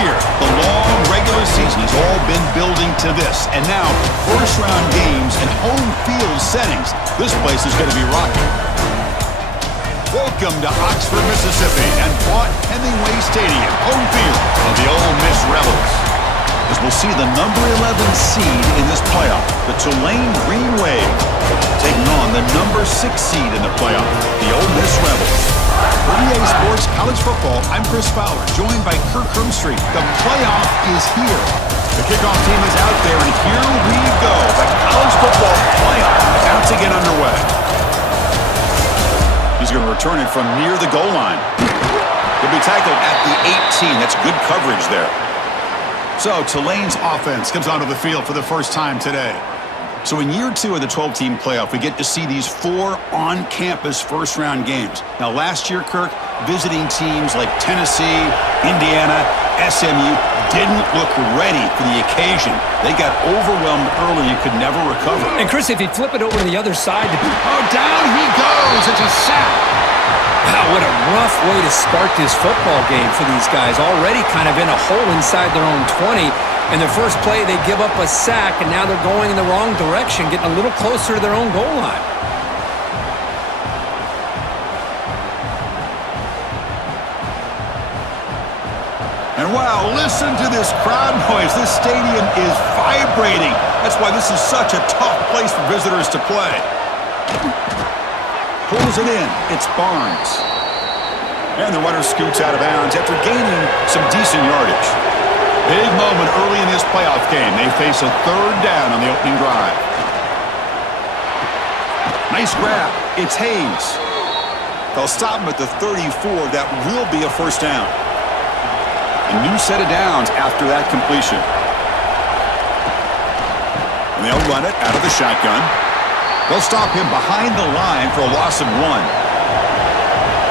here. The long regular season has all been building to this. And now, first-round games and home field settings. This place is going to be rocking. Welcome to Oxford, Mississippi, and Vaught-Hemingway Stadium, home field of the Ole Miss Rebels. As we'll see the number 11 seed in this playoff, the Tulane Green Wave, taking on the number 6 seed in the playoff, the Ole Miss Rebels. For EA Sports College Football, I'm Chris Fowler, joined by Kirk Hermstreet. The playoff is here. The kickoff team is out there, and here we go. The college football playoff about to get underway. He's going to return it from near the goal line. He'll be tackled at the 18. That's good coverage there. So Tulane's offense comes onto the field for the first time today. So in year 2 of the 12-team playoff, we get to see these 4 on-campus first-round games. Now, last year, Kirk, visiting teams like Tennessee, Indiana, SMU didn't look ready for the occasion. They got overwhelmed early and could never recover. And, Chris, if you flip it over to the other side... Oh, down he goes. It's a sack. Wow, what a rough way to start this football game for these guys. Already kind of in a hole inside their own 20. In their first play, they give up a sack, and now they're going in the wrong direction, getting a little closer to their own goal line. And wow, listen to this crowd noise. This stadium is vibrating. That's why this is such a tough place for visitors to play. Pulls it in. It's Barnes. And the runner scoots out of bounds after gaining some decent yardage. Big moment early in this playoff game. They face a 3rd down on the opening drive. Nice grab. It's Hayes. They'll stop him at the 34. That will be a first down. A new set of downs after that completion. And they'll run it out of the shotgun. They'll stop him behind the line for a loss of 1.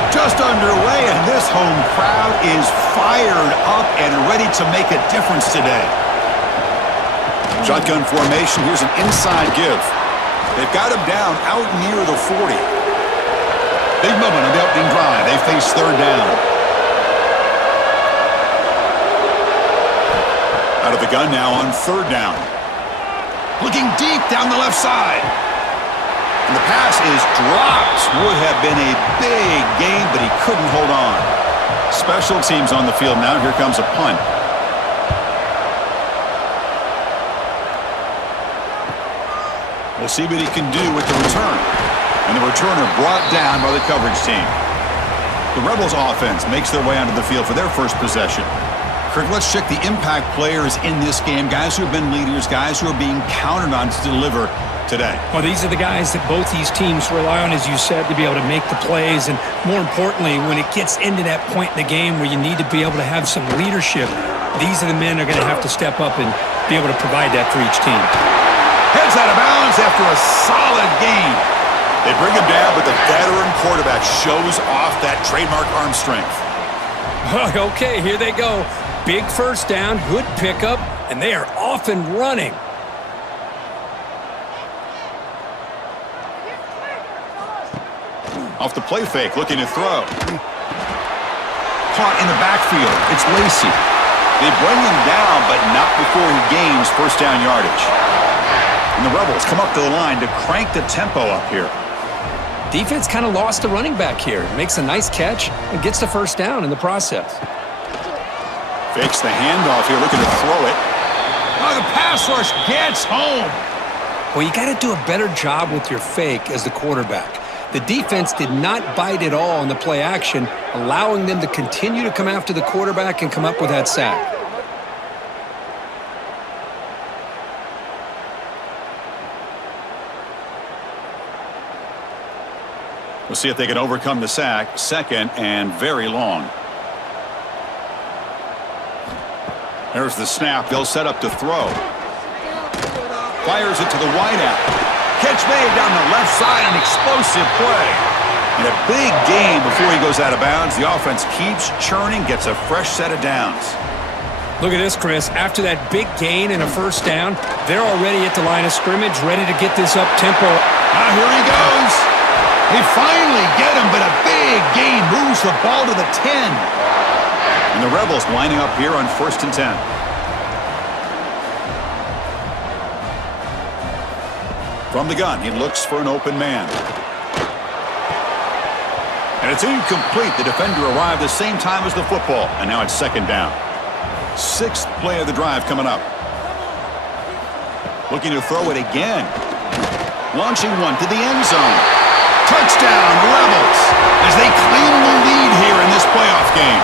Just underway, and this home crowd is fired up and ready to make a difference today. Shotgun formation. Here's an inside give. They've got him down out near the 40. Big moment on the opening drive. They face 3rd down. Out of the gun now on 3rd down. Looking deep down the left side. And the pass is dropped. Would have been a big game, but he couldn't hold on. Special teams on the field now. Here comes a punt. We'll see what he can do with the return. And the returner brought down by the coverage team. The Rebels offense makes their way onto the field for their first possession. Kirk, let's check the impact players in this game. Guys who have been leaders, guys who are being counted on to deliver today. Well, these are the guys that both these teams rely on, as you said, to be able to make the plays. And more importantly, when it gets into that point in the game where you need to be able to have some leadership, these are the men that are going to have to step up and be able to provide that for each team. Heads out of bounds after a solid game. They bring him down, but the veteran quarterback shows off that trademark arm strength. Okay, here they go. Big first down, good pickup, and they are off and running. Off the play fake, looking to throw. Caught in the backfield. It's Lacey. They bring him down, but not before he gains first down yardage. And the Rebels come up to the line to crank the tempo up here. Defense kind of lost the running back here. Makes a nice catch and gets the first down in the process. Fakes the handoff here, looking to throw it. Oh, the pass rush gets home. Well, you got to do a better job with your fake as the quarterback. The defense did not bite at all in the play action, allowing them to continue to come after the quarterback and come up with that sack. We'll see if they can overcome the sack. 2nd and very long. There's the snap. They'll set up to throw. Fires it to the wideout. Catch made down the left side, an explosive play. And a big game before he goes out of bounds. The offense keeps churning, gets a fresh set of downs. Look at this, Chris. After that big gain and a first down, they're already at the line of scrimmage, ready to get this up-tempo. Here he goes. They finally get him, but a big gain moves the ball to the 10. And the Rebels lining up here on 1st and 10. From the gun, he looks for an open man. And it's incomplete. The defender arrived the same time as the football, and now it's 2nd down. 6th play of the drive coming up. Looking to throw it again. Launching one to the end zone. Touchdown, Rebels, as they claim the lead here in this playoff game.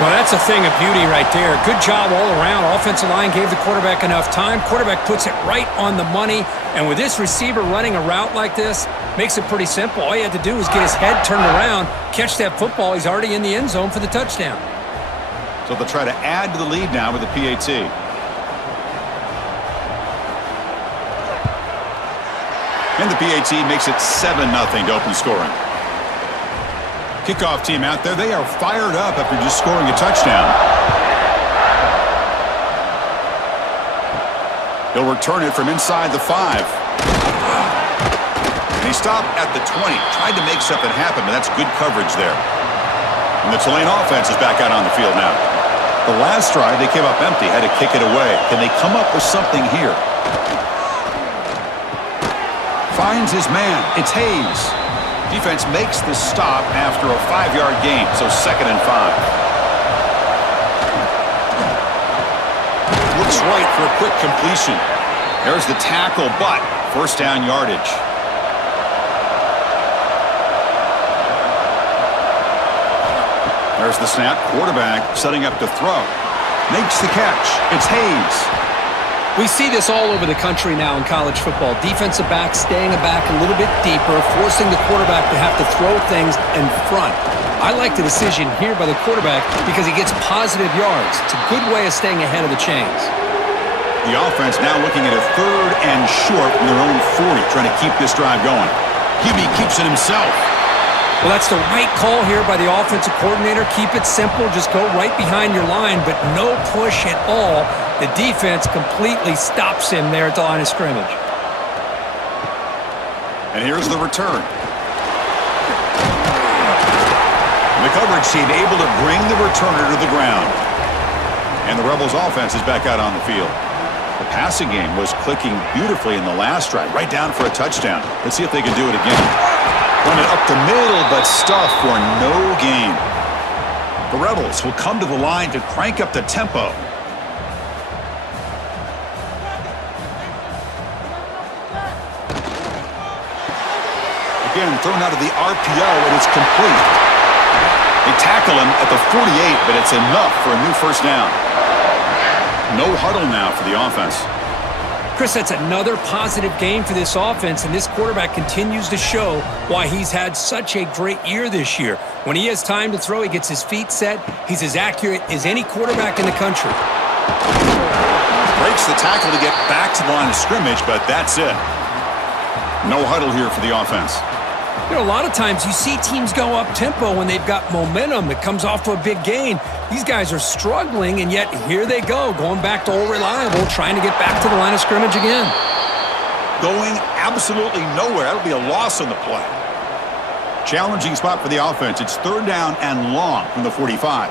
Well, that's a thing of beauty right there. Good job all around. Offensive line gave the quarterback enough time. Quarterback puts it right on the money. And with this receiver running a route like this, makes it pretty simple. All you had to do was get his head turned around, catch that football. He's already in the end zone for the touchdown. So they'll try to add to the lead now with the PAT. And the PAT makes it 7-0 to open scoring. Kickoff team out there, they are fired up after just scoring a touchdown. He'll return it from inside the 5. And he stopped at the 20. Tried to make something happen, but that's good coverage there. And the Tulane offense is back out on the field now. The last drive, they came up empty, had to kick it away. Can they come up with something here? Finds his man. It's Hayes. Defense makes the stop after a 5-yard gain, so 2nd and 5. Looks right for a quick completion. There's the tackle, but 1st down yardage. There's the snap. Quarterback setting up to throw. Makes the catch. It's Hayes. We see this all over the country now in college football. Defensive backs staying back a little bit deeper, forcing the quarterback to have to throw things in front. I like the decision here by the quarterback because he gets positive yards. It's a good way of staying ahead of the chains. The offense now looking at a 3rd and short from their own 40, trying to keep this drive going. QB keeps it himself. Well, that's the right call here by the offensive coordinator. Keep it simple. Just go right behind your line, but no push at all. The defense completely stops him there at the line of scrimmage. And here's the return. The coverage team able to bring the returner to the ground. And the Rebels offense is back out on the field. The passing game was clicking beautifully in the last drive, right down for a touchdown. Let's see if they can do it again. Run it up the middle, but stuffed for no gain. The Rebels will come to the line to crank up the tempo. Again, thrown out of the RPO, and it's complete. They tackle him at the 48, but it's enough for a new 1st down. No huddle now for the offense. Chris, that's another positive game for this offense, and this quarterback continues to show why he's had such a great year this year. When he has time to throw, he gets his feet set. He's as accurate as any quarterback in the country. Breaks the tackle to get back to the line of scrimmage, but that's it. No huddle here for the offense. You know, a lot of times you see teams go up-tempo when they've got momentum that comes off to a big gain. These guys are struggling, and yet here they go, going back to old reliable, trying to get back to the line of scrimmage again. Going absolutely nowhere. That'll be a loss on the play. Challenging spot for the offense. It's 3rd down and long from the 45.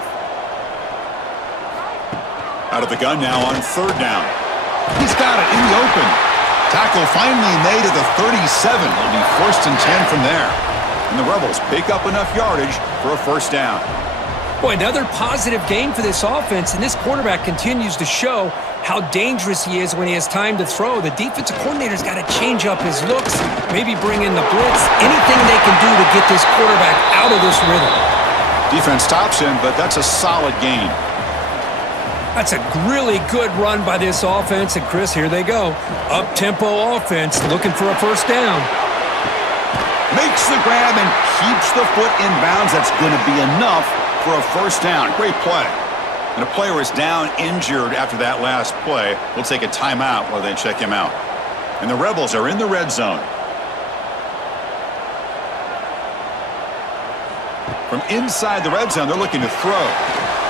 Out of the gun now on 3rd down. He's got it in the open. Tackle finally made at the 37. It'll be 1st and 10 from there. And the Rebels pick up enough yardage for a 1st down. Boy, another positive game for this offense, and this quarterback continues to show how dangerous he is when he has time to throw. The defensive coordinator's got to change up his looks, maybe bring in the blitz, anything they can do to get this quarterback out of this rhythm. Defense stops him, but that's a solid gain. That's a really good run by this offense, and Chris, here they go. Up-tempo offense looking for a 1st down. Makes the grab and keeps the foot in bounds. That's going to be enough for a 1st down. Great play. And a player is down injured after that last play. We'll take a timeout while they check him out. And the Rebels are in the red zone. From inside the red zone, they're looking to throw.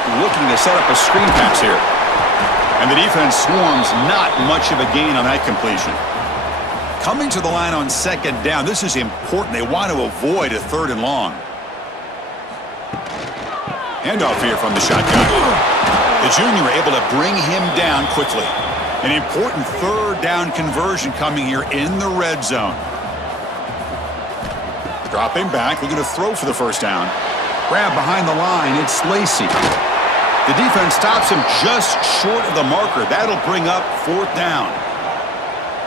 Looking to set up a screen pass here. And the defense swarms, not much of a gain on that completion. Coming to the line on 2nd down, this is important. They want to avoid a 3rd and long. Handoff here from the shotgun. The junior able to bring him down quickly. An important third down conversion coming here in the red zone. Dropping back, looking to throw for the first down. Grab behind the line, it's Lacey. The defense stops him just short of the marker. That'll bring up fourth down.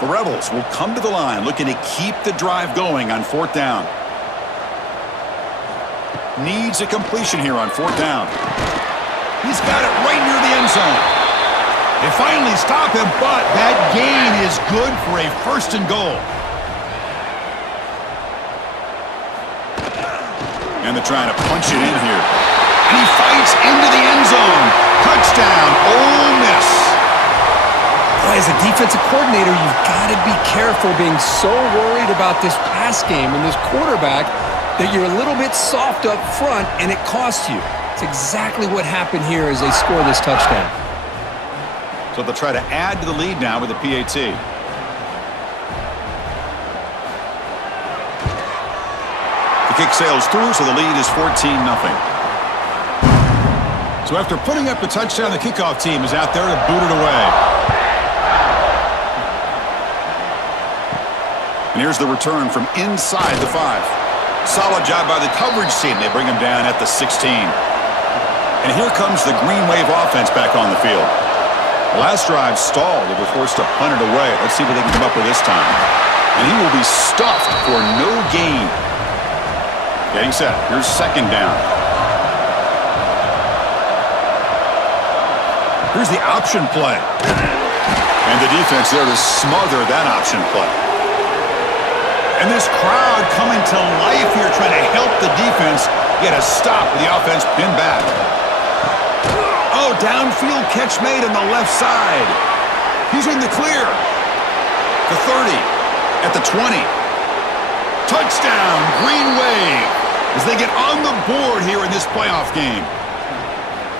The Rebels will come to the line looking to keep the drive going on fourth down. Needs a completion here on fourth down. He's got it right near the end zone. They finally stop him, but that gain is good for a first and goal. And they're trying to punch it in here. And he fights into the end zone. Touchdown, Ole Miss. Boy, as a defensive coordinator, you've got to be careful being so worried about this pass game and this quarterback that you're a little bit soft up front and it costs you. It's exactly what happened here as they score this touchdown. So they'll try to add to the lead now with a PAT. The kick sails through, so the lead is 14-0. So after putting up the touchdown, the kickoff team is out there to boot it away. And here's the return from inside the 5. Solid job by the coverage team. They bring him down at the 16. And here comes the Green Wave offense back on the field. The last drive stalled. They were forced to punt it away. Let's see what they can come up with this time. And he will be stuffed for no gain. Getting set. Here's second down. Here's the option play. And the defense there to smother that option play. And this crowd coming to life here trying to help the defense get a stop with the offense pinned back. Oh, downfield catch made on the left side. He's in the clear. The 30. At the 20. Touchdown, Green Wave. As they get on the board here in this playoff game.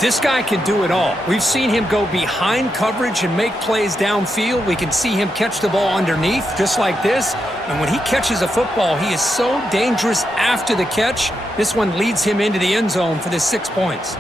This guy can do it all. We've seen him go behind coverage and make plays downfield. We can see him catch the ball underneath, just like this. And when he catches a football, he is so dangerous after the catch. This one leads him into the end zone for the 6 points.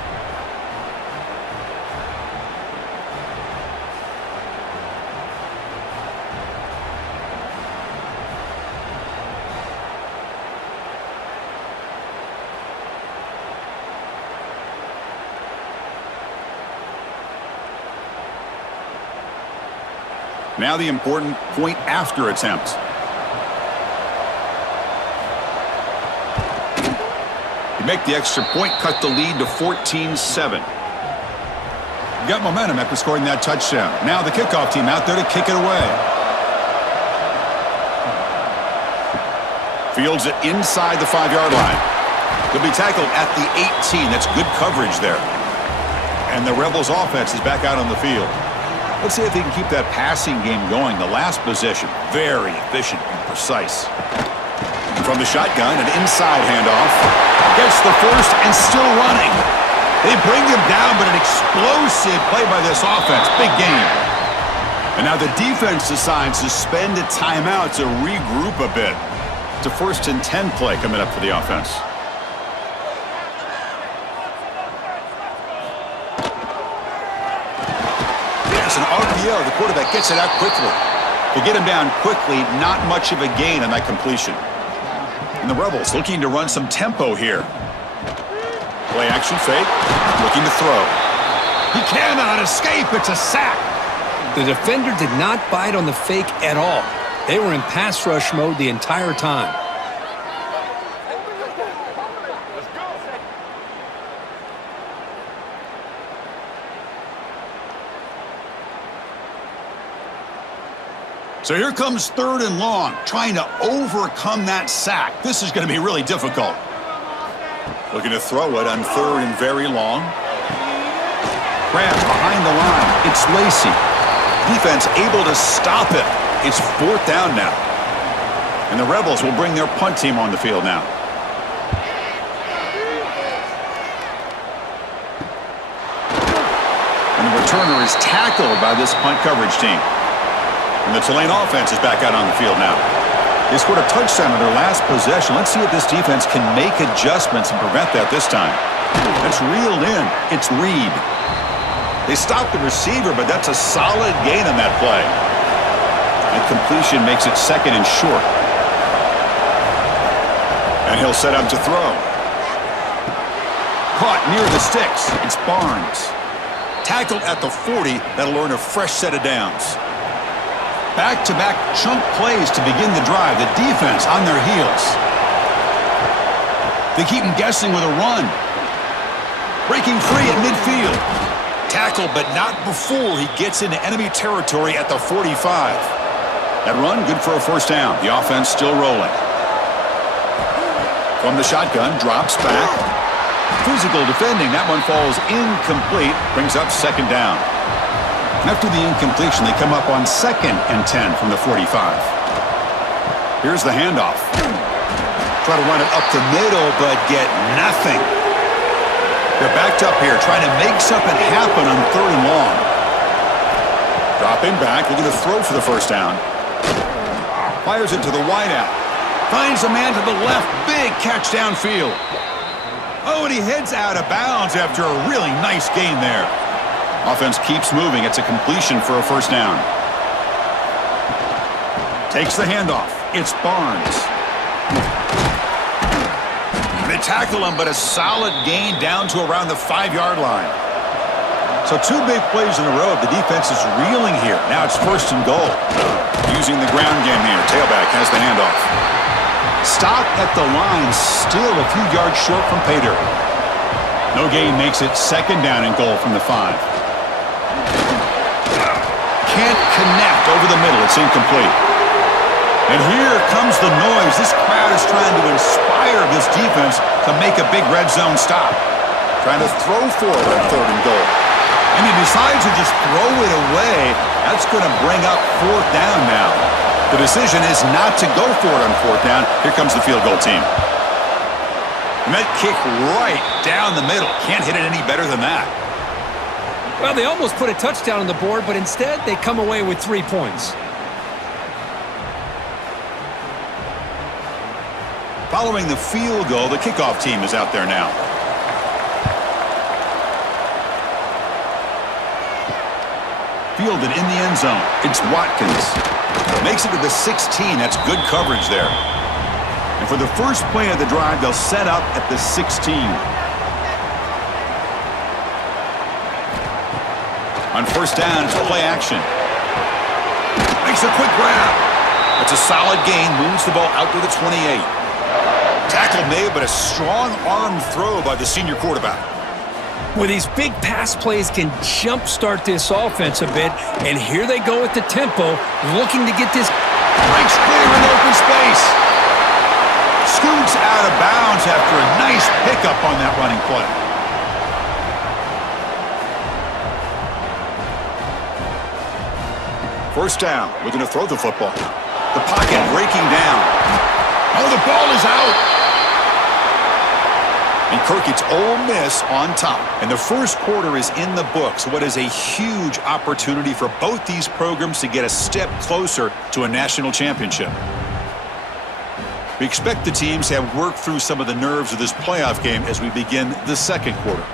Now the important point after attempt. You make the extra point, cut the lead to 14-7. You got momentum after scoring that touchdown. Now the kickoff team out there to kick it away. Fields it inside the 5-yard line. He'll be tackled at the 18. That's good coverage there. And the Rebels offense is back out on the field. Let's see if they can keep that passing game going. The last possession, very efficient and precise. And from the shotgun, an inside handoff. Gets the first and still running. They bring him down, but an explosive play by this offense. Big game. And now the defense decides to spend a timeout to regroup a bit. It's a 1st and 10 play coming up for the offense. An RPO, the quarterback gets it out quickly. To get him down quickly, not much of a gain on that completion. And the Rebels looking to run some tempo here. Play action fake, looking to throw. He cannot escape, it's a sack. The defender did not bite on the fake at all. They were in pass rush mode the entire time. So here comes 3rd and long, trying to overcome that sack. This is going to be really difficult. Looking to throw it on 3rd and very long. Grab behind the line. It's Lacey. Defense able to stop it. It's 4th down now. And the Rebels will bring their punt team on the field now. And the returner is tackled by this punt coverage team. And the Tulane offense is back out on the field now. They scored a touchdown on their last possession. Let's see if this defense can make adjustments and prevent that this time. It's reeled in. It's Reed. They stopped the receiver, but that's a solid gain on that play. And completion makes it second and short. And he'll set up to throw. Caught near the sticks. It's Barnes. Tackled at the 40. That'll earn a fresh set of downs. Back-to-back chunk plays to begin the drive. The defense on their heels. They keep him guessing with a run. Breaking free at midfield. Tackle, but not before he gets into enemy territory at the 45. That run, good for a first down. The offense still rolling. From the shotgun, drops back. Physical defending. That one falls incomplete. Brings up second down. After the incompletion, they come up on 2nd and 10 from the 45. Here's the handoff. Try to run it up the middle, but get nothing. They're backed up here, trying to make something happen on 3rd and long. Dropping back, looking to throw for the first down. Fires it to the wideout. Finds a man to the left. Big catch downfield. Oh, and he heads out of bounds after a really nice gain there. Offense keeps moving. It's a completion for a first down. Takes the handoff. It's Barnes. They tackle him, but a solid gain down to around the 5-yard line. So 2 big plays in a row. The defense is reeling here. Now it's 1st and goal. Using the ground game here. Tailback has the handoff. Stop at the line, still a few yards short from pay dirt. No gain makes it 2nd down and goal from the 5. Can't connect over the middle. It's incomplete. And here comes the noise. This crowd is trying to inspire this defense to make a big red zone stop. Trying to throw for it on 3rd and goal. And he decides to just throw it away. That's going to bring up 4th down now. The decision is not to go for it on 4th down. Here comes the field goal team. And that kick right down the middle. Can't hit it any better than that. Well, they almost put a touchdown on the board, but instead they come away with 3 points. Following the field goal, the kickoff team is out there now. Fielded in the end zone. It's Watkins. Makes it to the 16. That's good coverage there. And for the first play of the drive, they'll set up at the 16. On 1st down, it's play action. Makes a quick grab. It's a solid gain. Moves the ball out to the 28. Tackle made, but a strong arm throw by the senior quarterback. Well, these big pass plays can jumpstart this offense a bit, and here they go at the tempo, looking to get this. Breaks clear in open space. Scoots out of bounds after a nice pickup on that running play. First down, looking to throw the football. The pocket breaking down. Oh, the ball is out. And Kirk, it's Ole Miss on top. And the first quarter is in the books. What is a huge opportunity for both these programs to get a step closer to a national championship. We expect the teams to have worked through some of the nerves of this playoff game as we begin the 2nd quarter.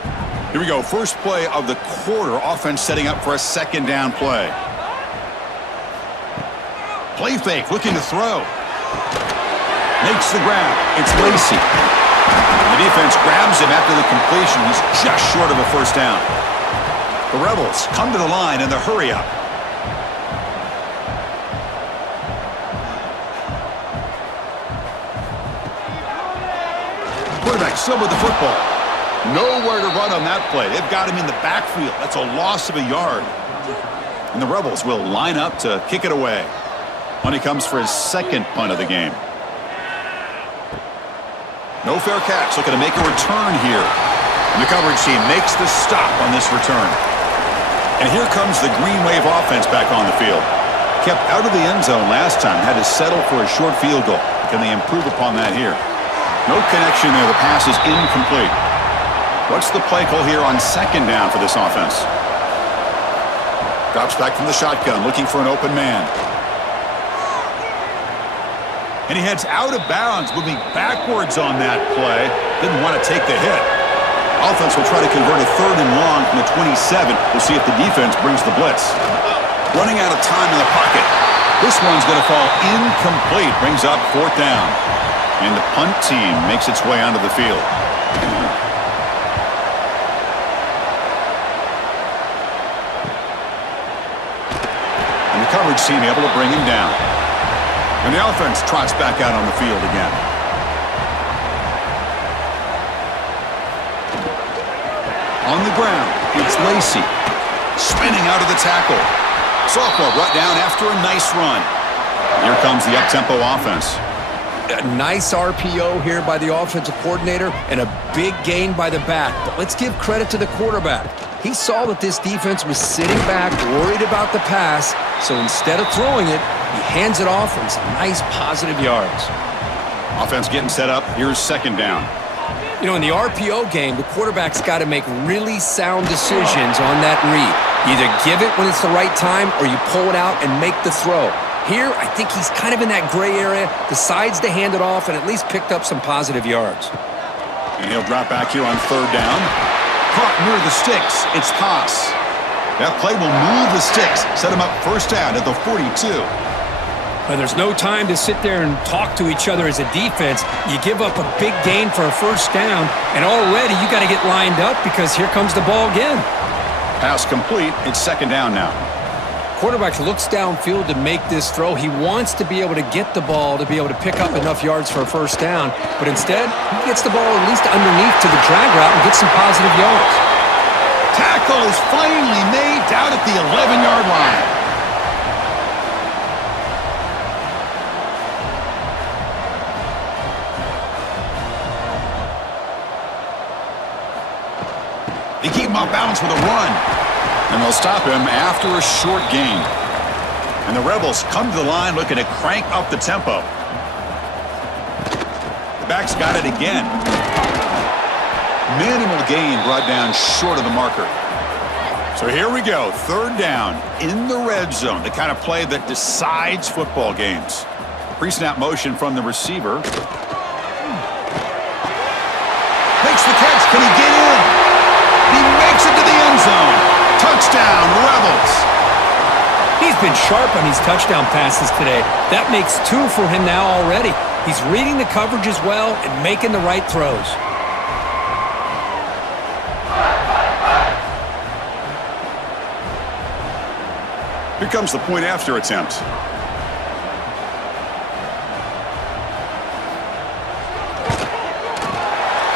Here we go. First play of the quarter. Offense setting up for a 2nd down play. Play fake, looking to throw. Makes the grab. It's Lacey. The defense grabs him after the completion. He's just short of a first down. The Rebels come to the line in the hurry-up. Quarterback still with the football. Nowhere to run on that play. They've got him in the backfield. That's a loss of a yard. And the Rebels will line up to kick it away. When he comes for his 2nd punt of the game. No fair catch, looking to make a return here. And the coverage team makes the stop on this return. And here comes the Green Wave offense back on the field. Kept out of the end zone last time, had to settle for a short field goal. Can they improve upon that here? No connection there, the pass is incomplete. What's the play call here on 2nd down for this offense? Drops back from the shotgun, looking for an open man. And he heads out of bounds, moving backwards on that play. Didn't want to take the hit. Offense will try to convert a 3rd and long from the 27. We'll see if the defense brings the blitz. Running out of time in the pocket. This one's going to fall incomplete. Brings up 4th down. And the punt team makes its way onto the field. And the coverage team able to bring him down. And the offense trots back out on the field again. On the ground, it's Lacey. Spinning out of the tackle. Sophomore brought down after a nice run. Here comes the up-tempo offense. A nice RPO here by the offensive coordinator and a big gain by the back. But let's give credit to the quarterback. He saw that this defense was sitting back, worried about the pass, so instead of throwing it, he hands it off for some nice positive yards. Offense getting set up. Here's 2nd down. You know, in the RPO game, the quarterback's got to make really sound decisions on that read. You either give it when it's the right time or you pull it out and make the throw. Here, I think he's kind of in that gray area, decides to hand it off and at least picked up some positive yards. And he'll drop back here on 3rd down. Caught near the sticks. It's Haas. That play will move the sticks, set him up 1st down at the 42. But there's no time to sit there and talk to each other as a defense. You give up a big gain for a 1st down, and already you got to get lined up because here comes the ball again. Pass complete. It's 2nd down now. Quarterback looks downfield to make this throw. He wants to be able to get the ball to be able to pick up enough yards for a 1st down, but instead, he gets the ball at least underneath to the drag route and gets some positive yards. Tackle is finally made down at the 11-yard line. They keep him off balance with a run. And they'll stop him after a short gain. And the Rebels come to the line looking to crank up the tempo. The back's got it again. Minimal gain brought down short of the marker. So here we go. 3rd down in the red zone. The kind of play that decides football games. Pre-snap motion from the receiver. Makes the catch. Can he get in? He makes it to the end zone. Touchdown, Rebels. He's been sharp on these touchdown passes today. That makes 2 for him now already. He's reading the coverage as well and making the right throws. Here comes the point after attempt.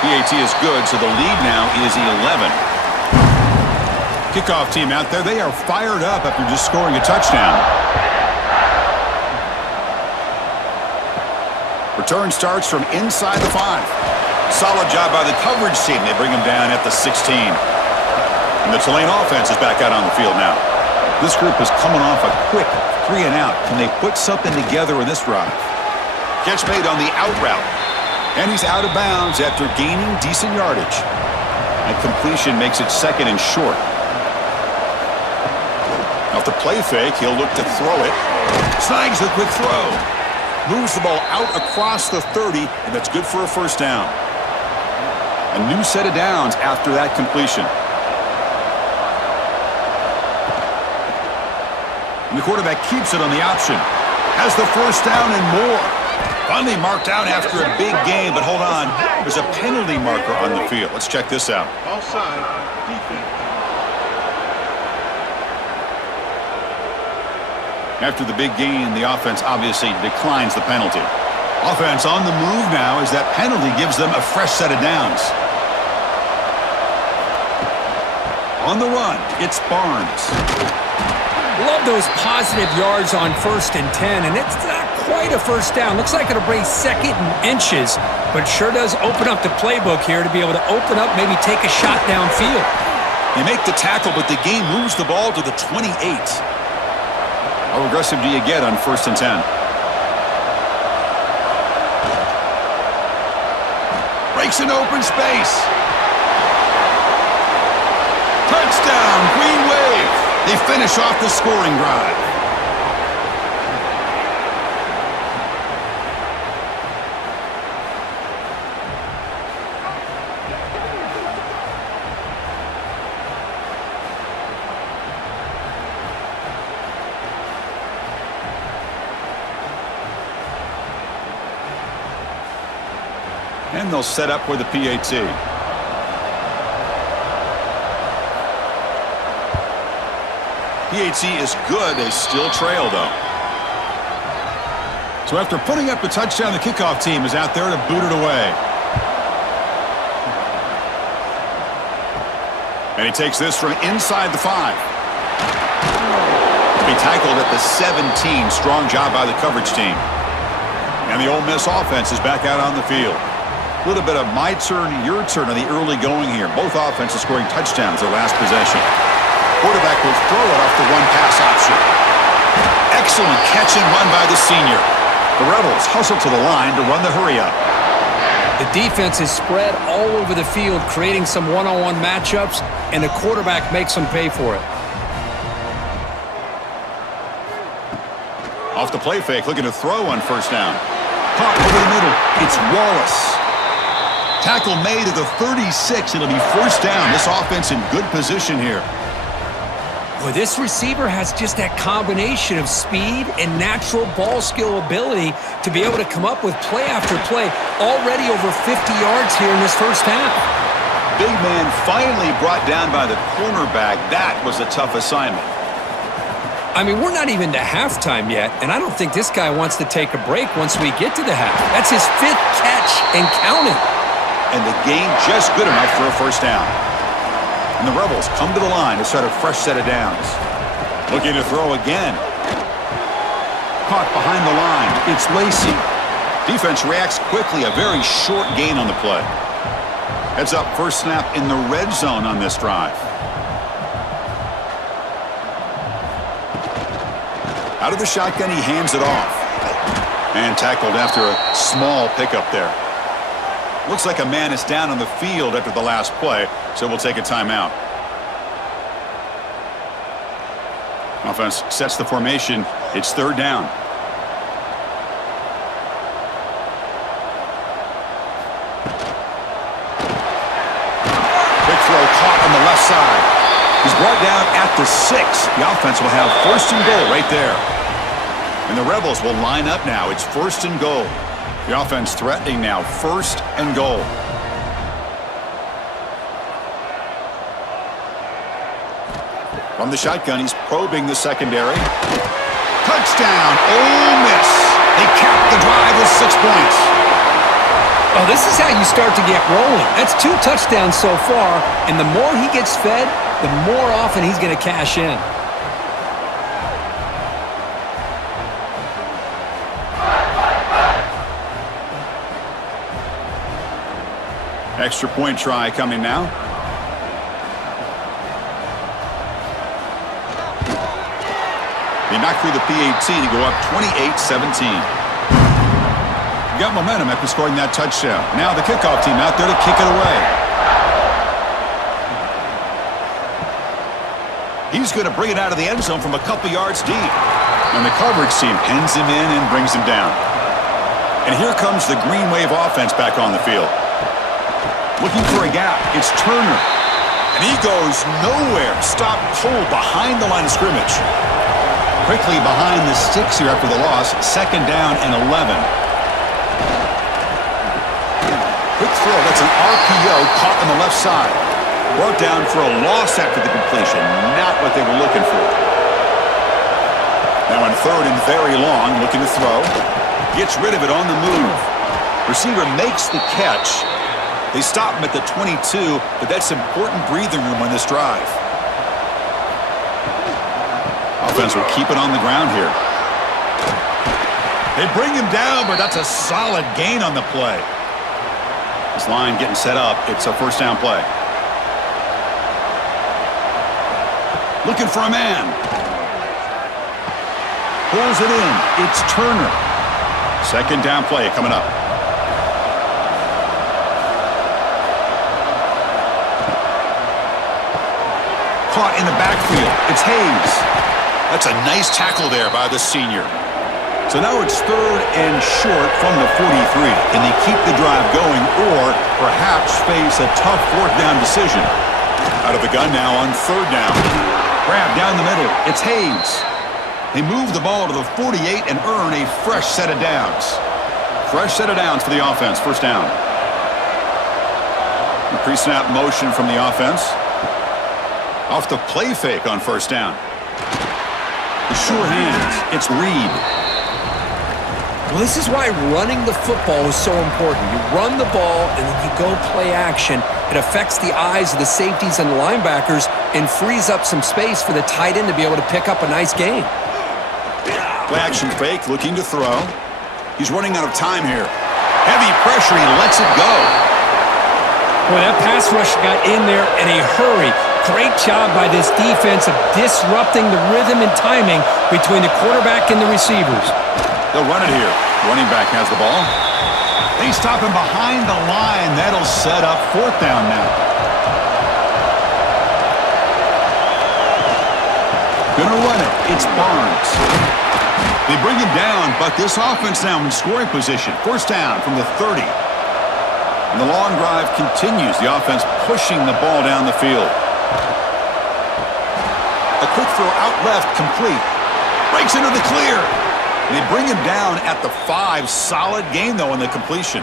PAT is good, so the lead now is 11. Kickoff team out there, they are fired up after just scoring a touchdown. Return starts from inside the 5. Solid job by the coverage team. They bring him down at the 16. And the Tulane offense is back out on the field now. This group is coming off a quick 3 and out. Can they put something together in this drive? Catch made on the out route. And he's out of bounds after gaining decent yardage. And completion makes it 2nd and short. Off the play fake, he'll look to throw it. Snags the quick throw. Moves the ball out across the 30, and that's good for a 1st down. A new set of downs after that completion. And the quarterback keeps it on the option. Has the 1st down and more. Finally marked out after a big gain, but hold on. There's a penalty marker on the field. Let's check this out. Offside, defense. After the big gain, the offense obviously declines the penalty. Offense on the move now as that penalty gives them a fresh set of downs. On the run, it's Barnes. Love those positive yards on 1st and 10, and it's not quite a 1st down. Looks like it'll bring 2nd and inches, but sure does open up the playbook here to be able to open up, maybe take a shot downfield. You make the tackle, but the game moves the ball to the 28. How aggressive do you get on 1st and 10? Breaks an open space. Touchdown, Green Wave. They finish off the scoring drive. And they'll set up with the PAT. PAT is good. They still trail, though. So after putting up the touchdown, the kickoff team is out there to boot it away. And he takes this from inside the 5. He tackled at the 17. Strong job by the coverage team. And the Ole Miss offense is back out on the field. A little bit of my turn, your turn on the early going here. Both offenses scoring touchdowns their last possession. Quarterback will throw it off the one-pass option. Excellent catch and run by the senior. The Rebels hustle to the line to run the hurry-up. The defense is spread all over the field, creating some one-on-one matchups, and the quarterback makes them pay for it. Off the play fake, looking to throw on first down. Caught over the middle. It's Wallace. Tackle made at the 36. It'll be first down. This offense in good position here. Boy, this receiver has just that combination of speed and natural ball skill ability to be able to come up with play after play, already over 50 yards here in this first half. Big man finally brought down by the cornerback. That was a tough assignment. I mean, we're not even to halftime yet, and I don't think this guy wants to take a break once we get to the half. That's his 5th catch and counting. And the gain just good enough for a first down. And the Rebels come to the line to start a fresh set of downs. Looking to throw again. Caught behind the line. It's Lacey. Defense reacts quickly. A very short gain on the play. Heads up, first snap in the red zone on this drive. Out of the shotgun, he hands it off. And tackled after a small pickup there. Looks like a man is down on the field after the last play, so we'll take a timeout. Offense sets the formation. It's third down. Big throw caught on the left side. He's brought down at the 6. The offense will have first and goal right there. And the Rebels will line up now. It's first and goal. The offense threatening now, first and goal. From the shotgun, he's probing the secondary. Touchdown, Ole Miss. They capped the drive with 6 points. Oh, this is how you start to get rolling. That's 2 touchdowns so far, and the more he gets fed, the more often he's going to cash in. Extra point try coming now. They knocked through the PAT to go up 28-17. Got momentum after scoring that touchdown. Now the kickoff team out there to kick it away. He's going to bring it out of the end zone from a couple yards deep. And the coverage team pins him in and brings him down. And here comes the Green Wave offense back on the field. Looking for a gap. It's Turner. And he goes nowhere. Stopped cold behind the line of scrimmage. Quickly behind the sticks here after the loss. Second down and 11. Quick throw. That's an RPO caught on the left side. Brought down for a loss after the completion. Not what they were looking for. Now on third and very long. Looking to throw. Gets rid of it on the move. Receiver makes the catch. They stop him at the 22, but that's important breathing room on this drive. Offense will keep it on the ground here. They bring him down, but that's a solid gain on the play. This line getting set up. It's a first down play. Looking for a man. Pulls it in. It's Turner. Second down play coming up. Caught in the backfield. It's Hayes. That's a nice tackle there by the senior. So now it's third and short from the 43. Can they keep the drive going or perhaps face a tough fourth down decision? Out of the gun now on third down. Grab down the middle. It's Hayes. They move the ball to the 48 and earn a fresh set of downs. Fresh set of downs for the offense. First down. Pre-snap motion from the offense. Off the play fake on first down. The sure hands. It's Reed. Well, this is why running the football is so important. You run the ball, and then you go play action. It affects the eyes of the safeties and the linebackers and frees up some space for the tight end to be able to pick up a nice gain. Play action fake, looking to throw. He's running out of time here. Heavy pressure, he lets it go. Boy, that pass rush got in there in a hurry. Great job by this defense of disrupting the rhythm and timing between the quarterback and the receivers. They'll run it here. Running back has the ball. They stop him behind the line. That'll set up fourth down now. Gonna run it. It's Barnes. They bring him down, but this offense now in scoring position. First down from the 30. And the long drive continues. The offense pushing the ball down the field. A quick throw out left, complete. Breaks into the clear. And they bring him down at the 5. Solid game, though, in the completion.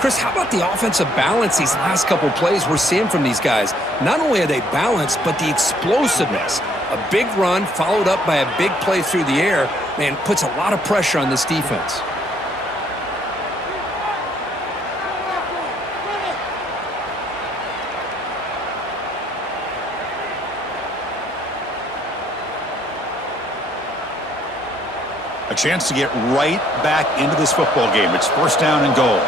Chris, how about the offensive balance these last couple plays we're seeing from these guys? Not only are they balanced, but the explosiveness. A big run followed up by a big play through the air, man, puts a lot of pressure on this defense. A chance to get right back into this football game. It's first down and goal.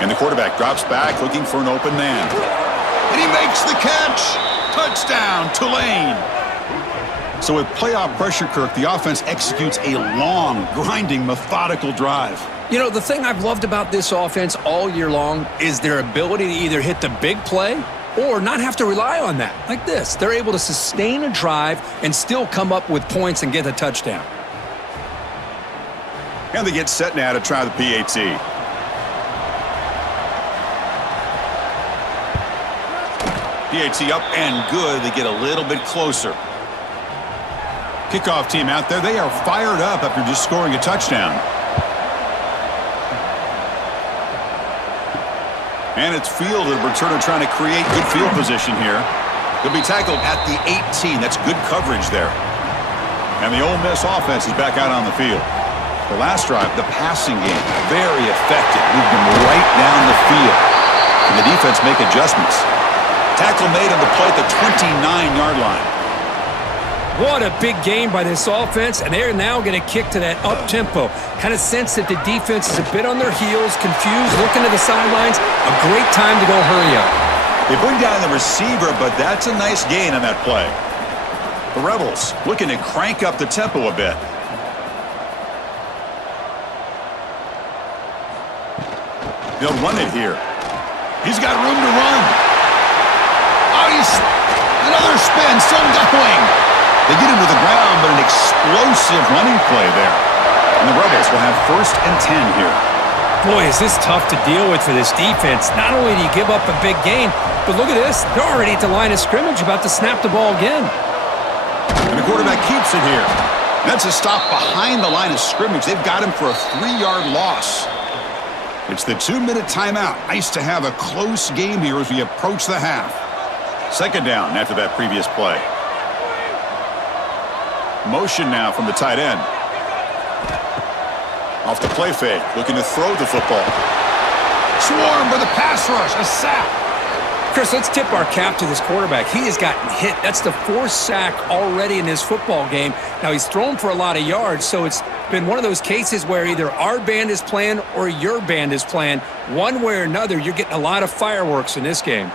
And the quarterback drops back looking for an open man. And he makes the catch. Touchdown, Tulane. So with playoff pressure, Kirk, the offense executes a long, grinding, methodical drive. You know, the thing I've loved about this offense all year long is their ability to either hit the big play or not have to rely on that. Like this, they're able to sustain a drive and still come up with points and get a touchdown. And they get set now to try the PAT. PAT up and good. They get a little bit closer. Kickoff team out there. They are fired up after just scoring a touchdown. And it's fielded. Returner trying to create good field position here. He'll be tackled at the 18. That's good coverage there. And the Ole Miss offense is back out on the field. The last drive, the passing game, very effective. Moved them right down the field. And the defense make adjustments. Tackle made on the play at the 29-yard line. What a big game by this offense, and they're now going to kick to that up-tempo. Kind of sense that the defense is a bit on their heels, confused, looking to the sidelines. A great time to go hurry up. They bring down the receiver, but that's a nice gain on that play. The Rebels looking to crank up the tempo a bit. They'll run it here. He's got room to run. Oh, he's another spin, still going. They get him to the ground, but an explosive running play there. And the Rebels will have first and 10 here. Boy, is this tough to deal with for this defense. Not only do you give up a big gain, but look at this. They're already at the line of scrimmage, about to snap the ball again. And the quarterback keeps it here. That's a stop behind the line of scrimmage. They've got him for a 3-yard loss. It's the 2-minute timeout. Nice to have a close game here as we approach the half. Second down after that previous play. Motion now from the tight end. Off the play fake, looking to throw the football. Swarm for the pass rush, a sack. Chris, let's tip our cap to this quarterback. He has gotten hit. That's the 4th sack already in this football game. Now, he's thrown for a lot of yards, so it's been one of those cases where either our band is playing or your band is playing. One way or another, you're getting a lot of fireworks in this game.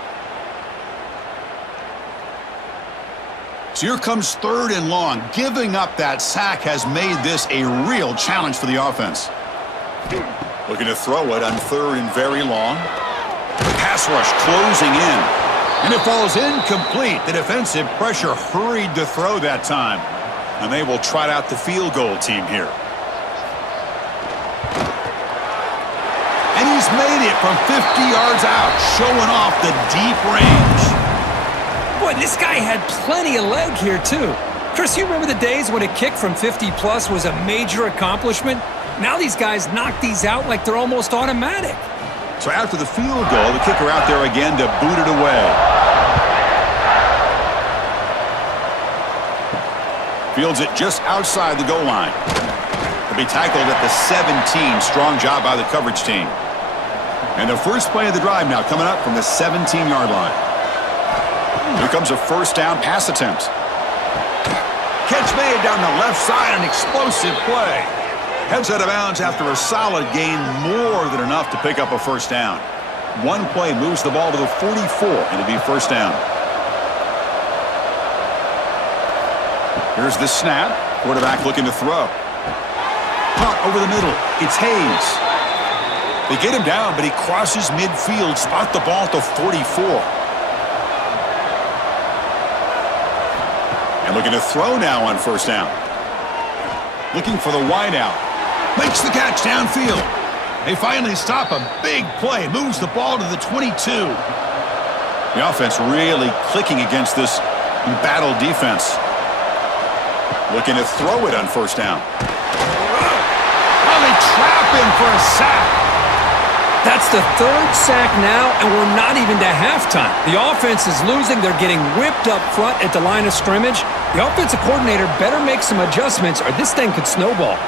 So here comes 3rd and long. Giving up that sack has made this a real challenge for the offense. Looking to throw it on 3rd and very long. The pass rush closing in. And it falls incomplete. The defensive pressure hurried to throw that time. And they will trot out the field goal team here. And he's made it from 50 yards out, showing off the deep range. Boy, this guy had plenty of leg here, too. Chris, you remember the days when a kick from 50-plus was a major accomplishment? Now these guys knock these out like they're almost automatic. So after the field goal, the kicker out there again to boot it away. Fields it just outside the goal line. He'll be tackled at the 17. Strong job by the coverage team. And the first play of the drive now coming up from the 17-yard line. Here comes a first down pass attempt. Catch made down the left side, an explosive play. Heads out of bounds after a solid gain, more than enough to pick up a first down. One play moves the ball to the 44, and it'll be first down. Here's the snap. Quarterback looking to throw. Punt over the middle. It's Hayes. They get him down, but he crosses midfield. Spot the ball at the 44. And looking to throw now on first down. Looking for the wideout. Makes the catch downfield. They finally stop a big play. Moves the ball to the 22. The offense really clicking against this embattled defense. Looking to throw it on first down. Oh, they trap him for a sack. That's the third sack now, and we're not even to halftime. The offense is losing. They're getting whipped up front at the line of scrimmage. The offensive coordinator better make some adjustments or this thing could snowball.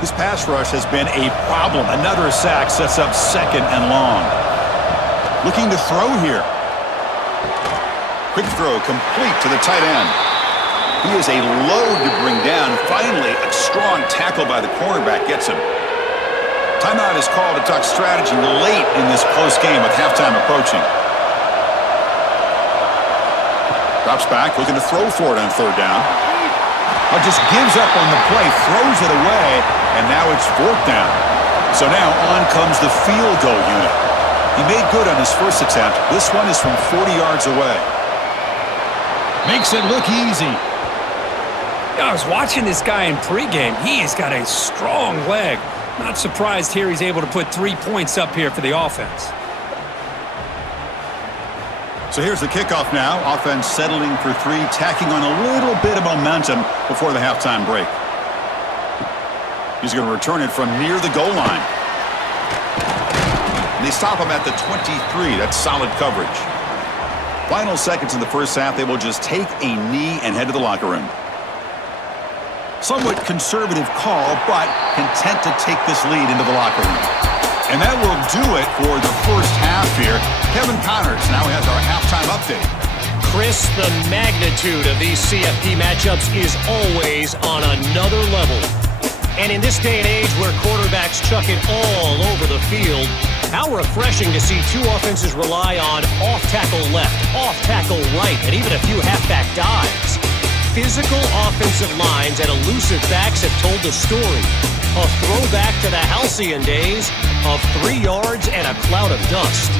This pass rush has been a problem. Another sack sets up second and long. Looking to throw here. Quick throw complete to the tight end. He is a load to bring down. Finally, a strong tackle by the cornerback gets him. Timeout is called to talk strategy late in this close game with halftime approaching. Drops back, looking to throw for it on third down. Just gives up on the play, throws it away, and now it's fourth down. So now on comes the field goal unit. He made good on his first attempt. This one is from 40 yards away. Makes it look easy. I was watching this guy in pregame. He has got a strong leg. Not surprised here he's able to put 3 points up here for the offense. So here's the kickoff now. Offense settling for 3, tacking on a little bit of momentum before the halftime break. He's going to return it from near the goal line. And they stop him at the 23. That's solid coverage. Final seconds in the first half, they will just take a knee and head to the locker room. Somewhat conservative call, but content to take this lead into the locker room. And that will do it for the first half here. Kevin Connors now has our halftime update. Chris, the magnitude of these CFP matchups is always on another level. And in this day and age where quarterbacks chuck it all over the field, how refreshing to see two offenses rely on off-tackle left, off-tackle right, and even a few halfback dives. Physical offensive lines and elusive backs have told the story. A throwback to the halcyon days of 3 yards and a cloud of dust.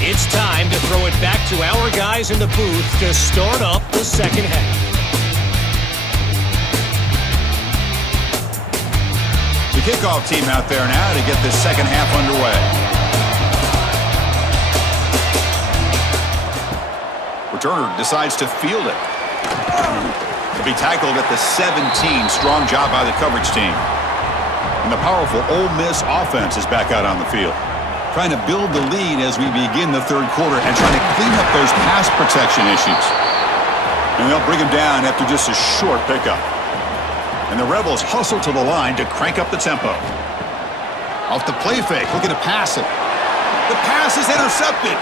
It's time to throw it back to our guys in the booth to start up the second half. The kickoff team out there now to get this second half underway. Returner decides to field it. To be tackled at the 17. Strong job by the coverage team. And the powerful Ole Miss offense is back out on the field. Trying to build the lead as we begin the third quarter and trying to clean up those pass protection issues. And they'll bring him down after just a short pickup. And the Rebels hustle to the line to crank up the tempo. Off the play fake, looking to pass it. The pass is intercepted.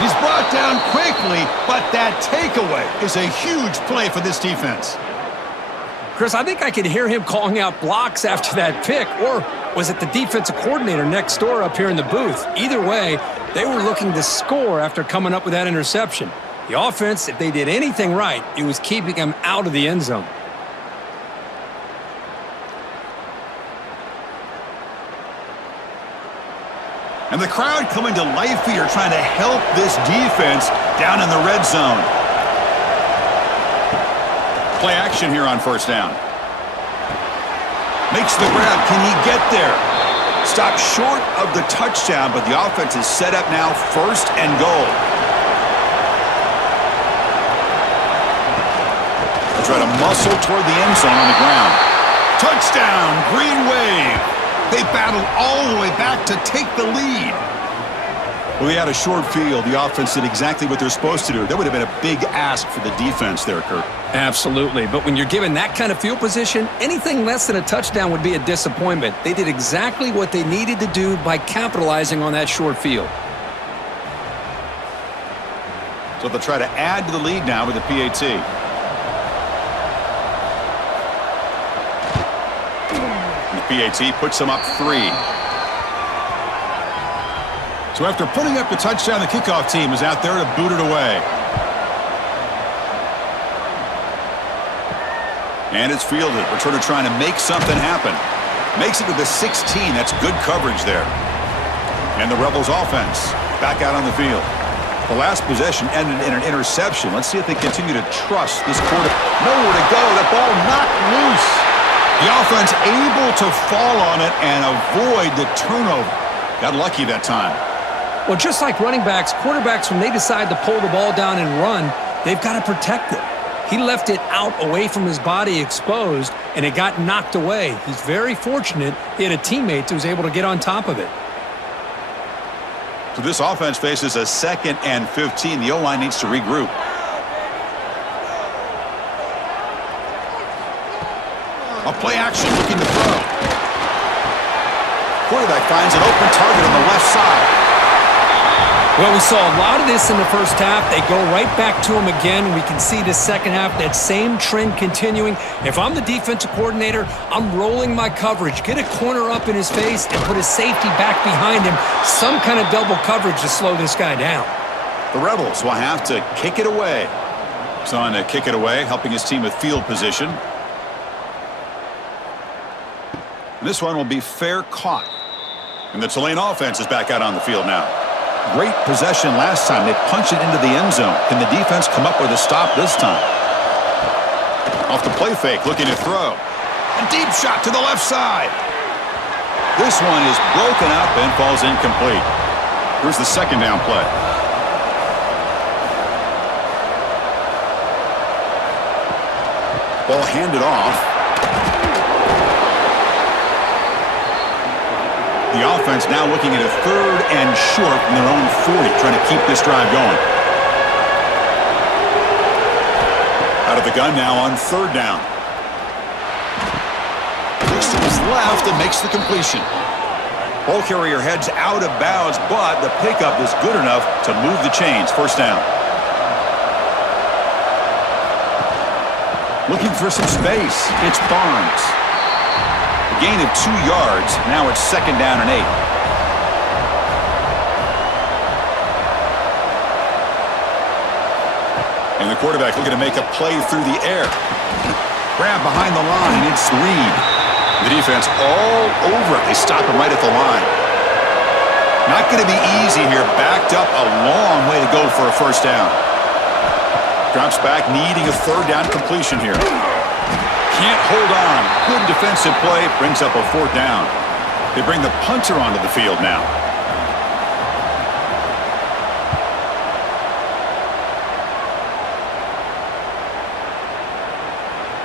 He's brought down quickly, but that takeaway is a huge play for this defense. Chris, I think I could hear him calling out blocks after that pick, or was it the defensive coordinator next door up here in the booth? Either way, they were looking to score after coming up with that interception. The offense, if they did anything right, it was keeping them out of the end zone. And the crowd coming to life here, trying to help this defense down in the red zone. Play action here on first down. Makes the grab. Can he get there? Stopped short of the touchdown, but the offense is set up now, 1st and goal. They'll try to muscle toward the end zone on the ground. Touchdown, Green Wave. They battled all the way back to take the lead. Well, they had a short field. The offense did exactly what they're supposed to do. That would have been a big ask for the defense there, Kurt. Absolutely, but when you're given that kind of field position, anything less than a touchdown would be a disappointment. They did exactly what they needed to do by capitalizing on that short field. So they'll try to add to the lead now with the PAT. And the PAT puts them up 3. So after putting up the touchdown, the kickoff team is out there to boot it away. And it's fielded. Returner trying to make something happen. Makes it to the 16. That's good coverage there. And the Rebels offense back out on the field. The last possession ended in an interception. Let's see if they continue to trust this quarter. Nowhere to go. That ball knocked loose. The offense able to fall on it and avoid the turnover. Got lucky that time. Well, just like running backs, quarterbacks, when they decide to pull the ball down and run, they've got to protect it. He left it out away from his body exposed, and it got knocked away. He's very fortunate he had a teammate who was able to get on top of it. So this offense faces a 2nd and 15. The O-line needs to regroup. A play action looking to throw. Quarterback finds an open target on the left side. Well, we saw a lot of this in the first half. They go right back to him again. We can see the second half, that same trend continuing. If I'm the defensive coordinator, I'm rolling my coverage. Get a corner up in his face and put his safety back behind him. Some kind of double coverage to slow this guy down. The Rebels will have to kick it away. He's on to kick it away, helping his team with field position. This one will be fair caught. And the Tulane offense is back out on the field now. Great possession last time. They punch it into the end zone. Can the defense come up with a stop this time? Off the play fake, looking to throw. A deep shot to the left side. This one is broken up and falls incomplete. Here's the 2nd down play. Ball handed off. The offense now looking at a 3rd and short from their own 40, trying to keep this drive going. Out of the gun now on 3rd down. Looks to his left and makes the completion. Ball carrier heads out of bounds, but the pickup is good enough to move the chains. 1st down. Looking for some space. It's Barnes. A gain of 2 yards. Now it's 2nd down and 8. And the quarterback looking to make a play through the air. Grab behind the line. It's Reed. The defense all over it. They stop him right at the line. Not going to be easy here. Backed up a long way to go for a 1st down. Drops back, needing a 3rd down completion here. Can't hold on. Good defensive play. Brings up a 4th down. They bring the punter onto the field now.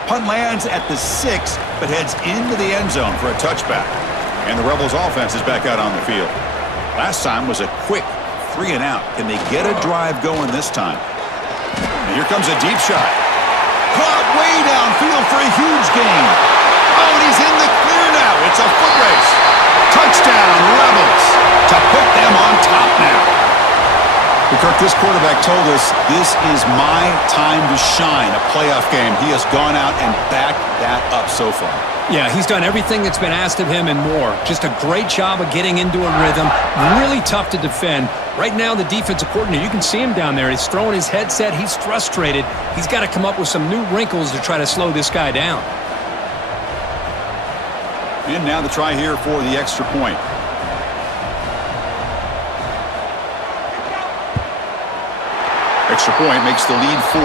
Punt lands at the 6, but heads into the end zone for a touchback. And the Rebels offense is back out on the field. Last time was a quick 3 and out. Can they get a drive going this time? And here comes a deep shot. Caught way downfield for a huge gain. Oh, and he's in the clear now. It's a foot race. Touchdown, Rebels, to put them on top now. Kirk, this quarterback told us this is my time to shine, a playoff game. He has gone out and backed that up so far. Yeah, he's done everything that's been asked of him and more. Just a great job of getting into a rhythm. Really tough to defend. Right now, the defensive coordinator, you can see him down there. He's throwing his headset. He's frustrated. He's got to come up with some new wrinkles to try to slow this guy down. And now the try here for the extra point. Extra point makes the lead 4.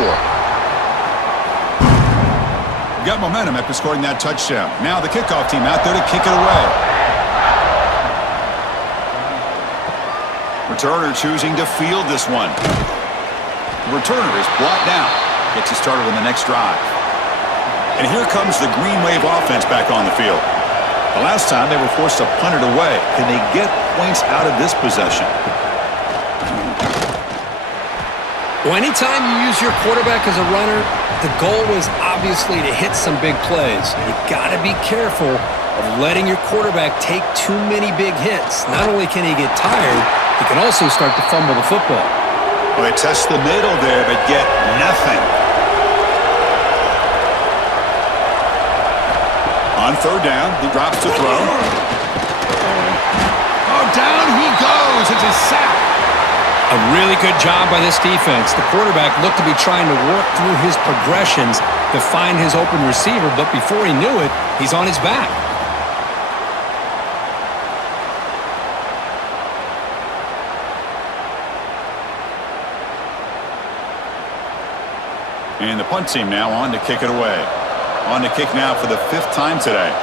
Got momentum after scoring that touchdown. Now the kickoff team out there to kick it away. Returner choosing to field this one. The returner is brought down. Gets you started on the next drive. And here comes the Green Wave offense back on the field. The last time they were forced to punt it away. Can they get points out of this possession? Well, anytime you use your quarterback as a runner, the goal is obviously to hit some big plays. You got to be careful of letting your quarterback take too many big hits. Not only can he get tired, he can also start to fumble the football. Well, they test the middle there, but get nothing. On third down, he drops to throw. Oh, down he goes. It's a sack. A really good job by this defense. The quarterback looked to be trying to work through his progressions to find his open receiver, but before he knew it, he's on his back. And the punt team now on to kick it away. On to kick now for the 5th time today.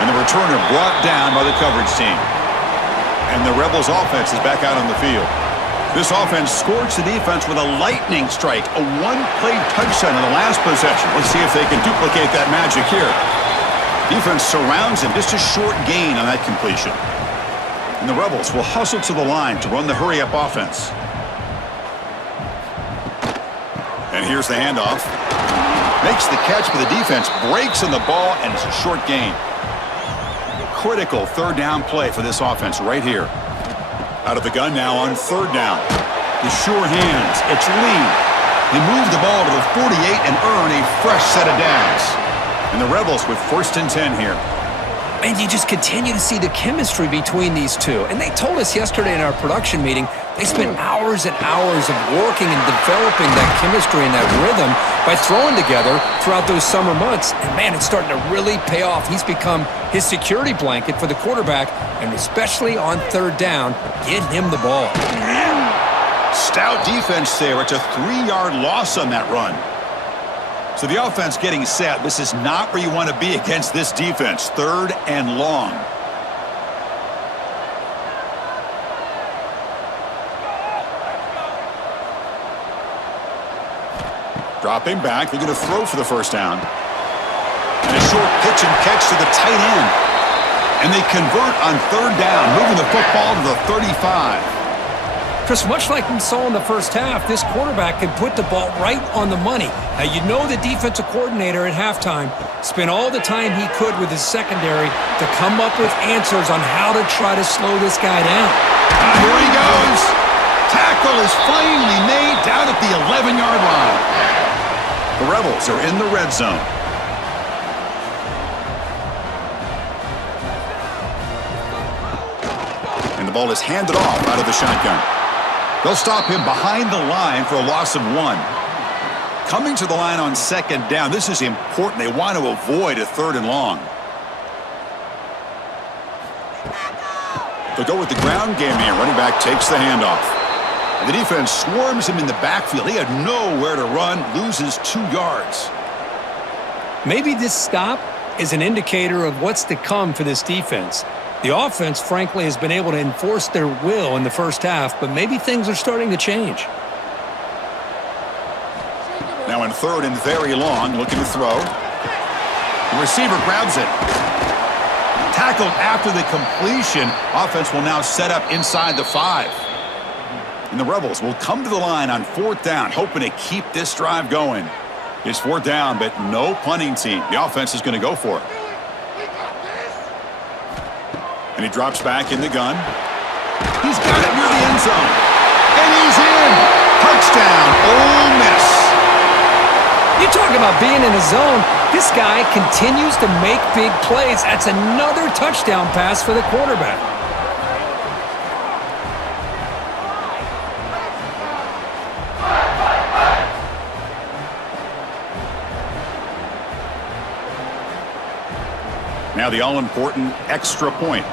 And the returner brought down by the coverage team. And the Rebels offense is back out on the field. This offense scorched the defense with a lightning strike, a one-play touchdown in the last possession. Let's see if they can duplicate that magic here. Defense surrounds him, just a short gain on that completion. And the Rebels will hustle to the line to run the hurry-up offense. And here's the handoff. Makes the catch, but the defense breaks on the ball, and it's a short gain. Critical third down play for this offense right here. Out of the gun now on third down. The sure hands. It's Lee. They move the ball to the 48 and earn a fresh set of downs. And the Rebels with 1st and 10 here. And you just continue to see the chemistry between these two. And they told us yesterday in our production meeting, they spent hours and hours of working and developing that chemistry and that rhythm by throwing together throughout those summer months. And, man, it's starting to really pay off. He's become his security blanket for the quarterback, and especially on third down, get him the ball. Stout defense there. It's a 3-yard loss on that run. So the offense getting set. This is not where you want to be against this defense. 3rd and long. Dropping back. They're going to throw for the 1st down. And a short pitch and catch to the tight end. And they convert on third down, moving the football to the 35. Chris, much like we saw in the first half, this quarterback can put the ball right on the money. Now, you know the defensive coordinator at halftime spent all the time he could with his secondary to come up with answers on how to try to slow this guy down. Here he goes. Tackle is finally made down at the 11-yard line. The Rebels are in the red zone. And the ball is handed off out of the shotgun. They'll stop him behind the line for a loss of 1. Coming to the line on 2nd down. This is important. They want to avoid a 3rd and long. They'll go with the ground game here. Running back takes the handoff. And the defense swarms him in the backfield. He had nowhere to run, loses 2 yards. Maybe this stop is an indicator of what's to come for this defense. The offense, frankly, has been able to enforce their will in the first half, but maybe things are starting to change. Now in 3rd and very long, looking to throw. The receiver grabs it. Tackled after the completion. Offense will now set up inside the 5. And the Rebels will come to the line on 4th down, hoping to keep this drive going. It's 4th down, but no punting team. The offense is going to go for it. And he drops back in the gun. He's got it near the end zone. And he's in. Touchdown, Ole Miss. You talk about being in a zone. This guy continues to make big plays. That's another touchdown pass for the quarterback. Now the all-important extra point.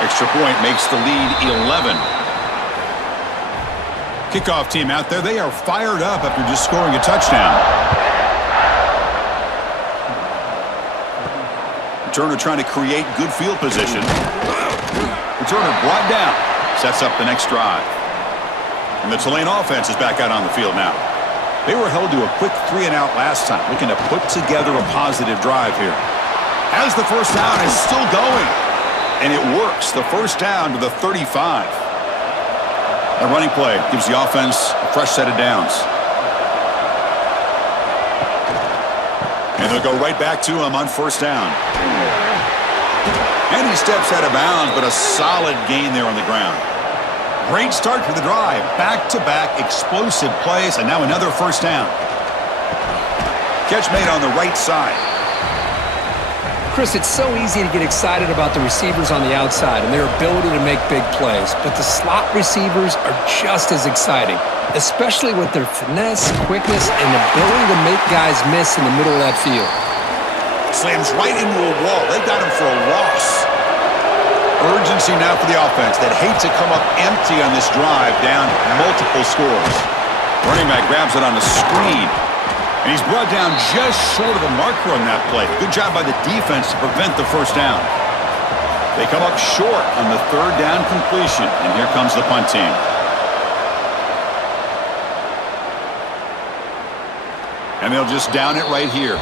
Extra point makes the lead 11. Kickoff team out there, they are fired up after just scoring a touchdown. Returner trying to create good field position. Returner brought down. Sets up the next drive. And the Tulane offense is back out on the field now. They were held to a quick 3-and-out last time, looking to put together a positive drive here. As the first down is still going. And it works. The first down to the 35. A running play gives the offense a fresh set of downs. And they'll go right back to him on first down. And he steps out of bounds, but a solid gain there on the ground. Great start to the drive. Back-to-back explosive plays, and now another first down. Catch made on the right side. Chris, it's so easy to get excited about the receivers on the outside and their ability to make big plays, but the slot receivers are just as exciting, especially with their finesse, quickness, and ability to make guys miss in the middle of that field. Slams right into a wall. They got him for a loss. Urgency now for the offense that hate to come up empty on this drive, down multiple scores. Running back grabs it on the screen. And he's brought down just short of the marker on that play. Good job by the defense to prevent the first down. They come up short on the third down completion. And here comes the punt team. And they'll just down it right here.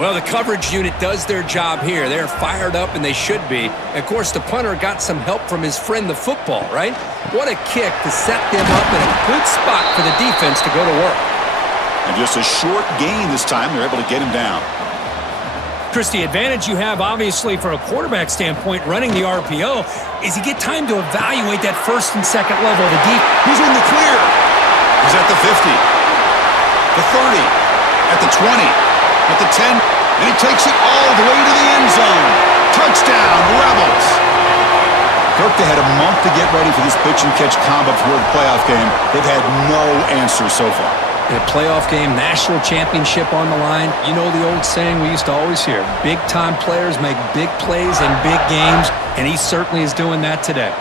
Well, the coverage unit does their job here. They're fired up, and they should be. Of course, the punter got some help from his friend, the football, right? What a kick to set them up in a good spot for the defense to go to work. And just a short gain this time. They're able to get him down. Chris, the advantage you have, obviously, for a quarterback standpoint, running the RPO, is you get time to evaluate that first and second level of the deep. He's in the clear. He's at the 50, the 30, at the 20, at the 10, and he takes it all the way to the end zone. Touchdown, Rebels. Kirk, they had a month to get ready for this pitch-and-catch combo before the playoff game. They've had no answers so far. In a playoff game, national championship on the line. You know the old saying we used to always hear, big-time players make big plays in big games, and he certainly is doing that today.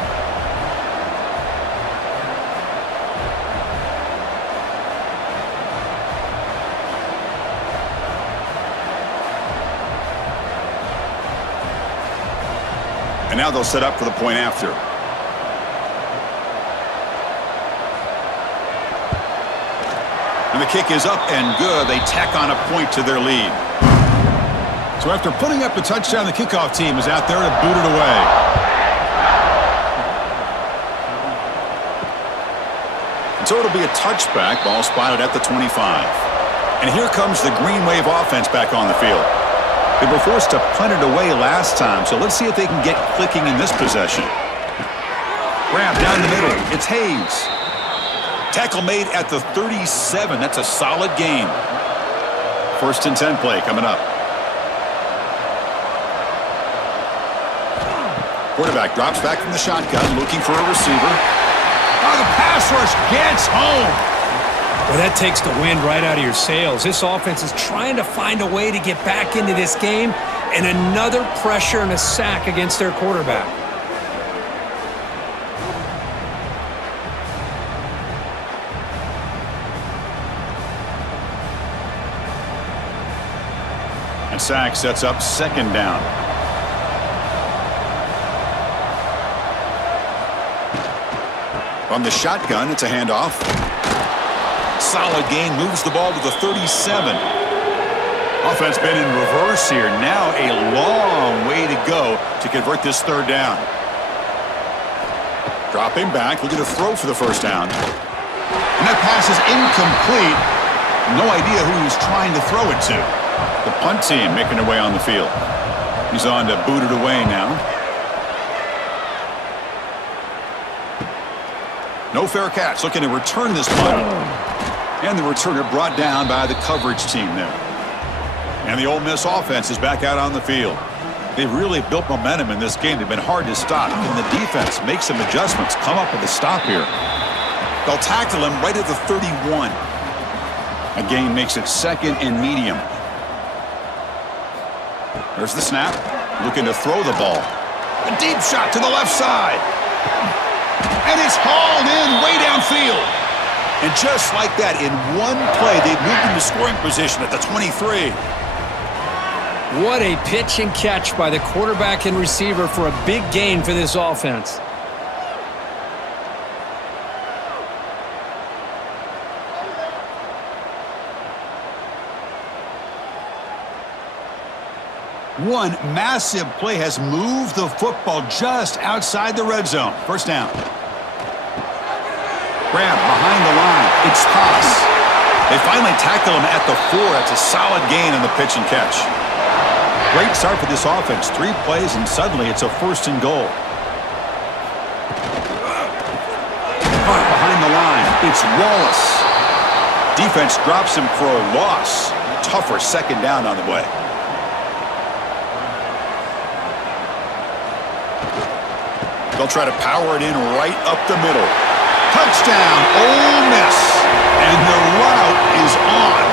And now they'll set up for the point after. And the kick is up and good. They tack on a point to their lead. So after putting up the touchdown, the kickoff team is out there to boot it away. And so it'll be a touchback. Ball spotted at the 25. And here comes the Green Wave offense back on the field. They were forced to punt it away last time, so let's see if they can get clicking in this possession. Grab down the middle. It's Hayes. Tackle made at the 37. That's a solid gain. First and 10 play coming up. Quarterback drops back from the shotgun, looking for a receiver. Oh, the pass rush gets home. Well, that takes the wind right out of your sails. This offense is trying to find a way to get back into this game, and another pressure and a sack against their quarterback. And sack sets up second down. From the shotgun, it's a handoff. Solid gain, moves the ball to the 37. Offense been in reverse here. Now a long way to go to convert this third down. Dropping back, looking to throw for the first down. And that pass is incomplete. No idea who he's trying to throw it to. The punt team making their way on the field. He's on to boot it away now. No fair catch, looking to return this punt. And the returner brought down by the coverage team there. And the Ole Miss offense is back out on the field. They've really built momentum in this game. They've been hard to stop. Can the defense make some adjustments, come up with a stop here? They'll tackle him right at the 31. A gain makes it second and medium. There's the snap. Looking to throw the ball. A deep shot to the left side. And it's hauled in way downfield. And just like that, in one play, they've moved into scoring position at the 23. What a pitch and catch by the quarterback and receiver for a big gain for this offense. One massive play has moved the football just outside the red zone. First down. Grab behind the line. It's toss. They finally tackle him at the 4. That's a solid gain on the pitch and catch. Great start for this offense. 3 plays, and suddenly it's a 1st and goal. Caught behind the line. It's Wallace. Defense drops him for a loss. Tougher 2nd down on the way. They'll try to power it in right up the middle. Touchdown, Ole Miss. And the route is on.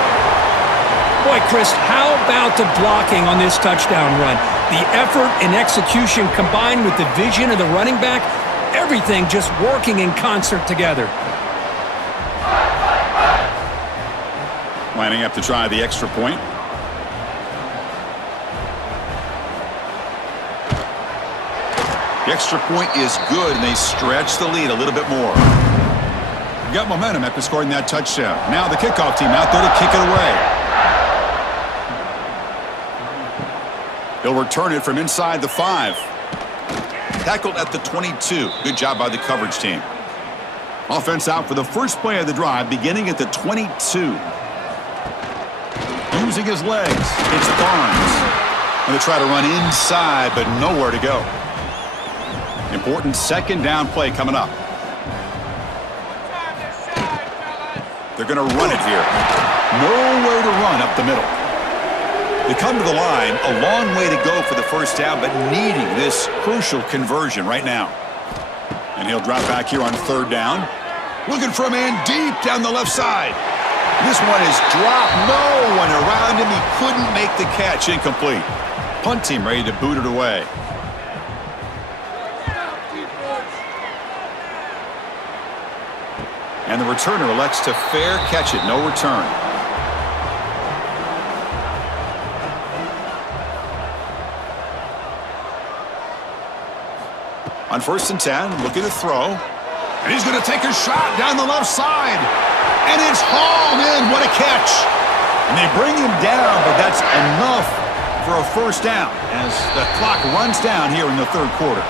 Boy, Chris, how about the blocking on this touchdown run? The effort and execution combined with the vision of the running back, everything just working in concert together. Lining up to try the extra point. The extra point is good, and they stretch the lead a little bit more. Got momentum after scoring that touchdown. Now the kickoff team out there to kick it away. He'll return it from inside the 5. Tackled at the 22. Good job by the coverage team. Offense out for the first play of the drive, beginning at the 22. Using his legs, it's Barnes. Going to try to run inside, but nowhere to go. Important 2nd down play coming up. They're going to run it here. Nowhere to run up the middle. They come to the line, a long way to go for the first down, but needing this crucial conversion right now. And he'll drop back here on 3rd down. Looking for a man deep down the left side. This one is dropped. No one around him. He couldn't make the catch. Incomplete. Punt team ready to boot it away. And the returner elects to fair catch it. No return. On 1st and 10, looking to throw. And he's going to take a shot down the left side. And it's hauled in. What a catch. And they bring him down, but that's enough for a 1st down as the clock runs down here in the 3rd quarter.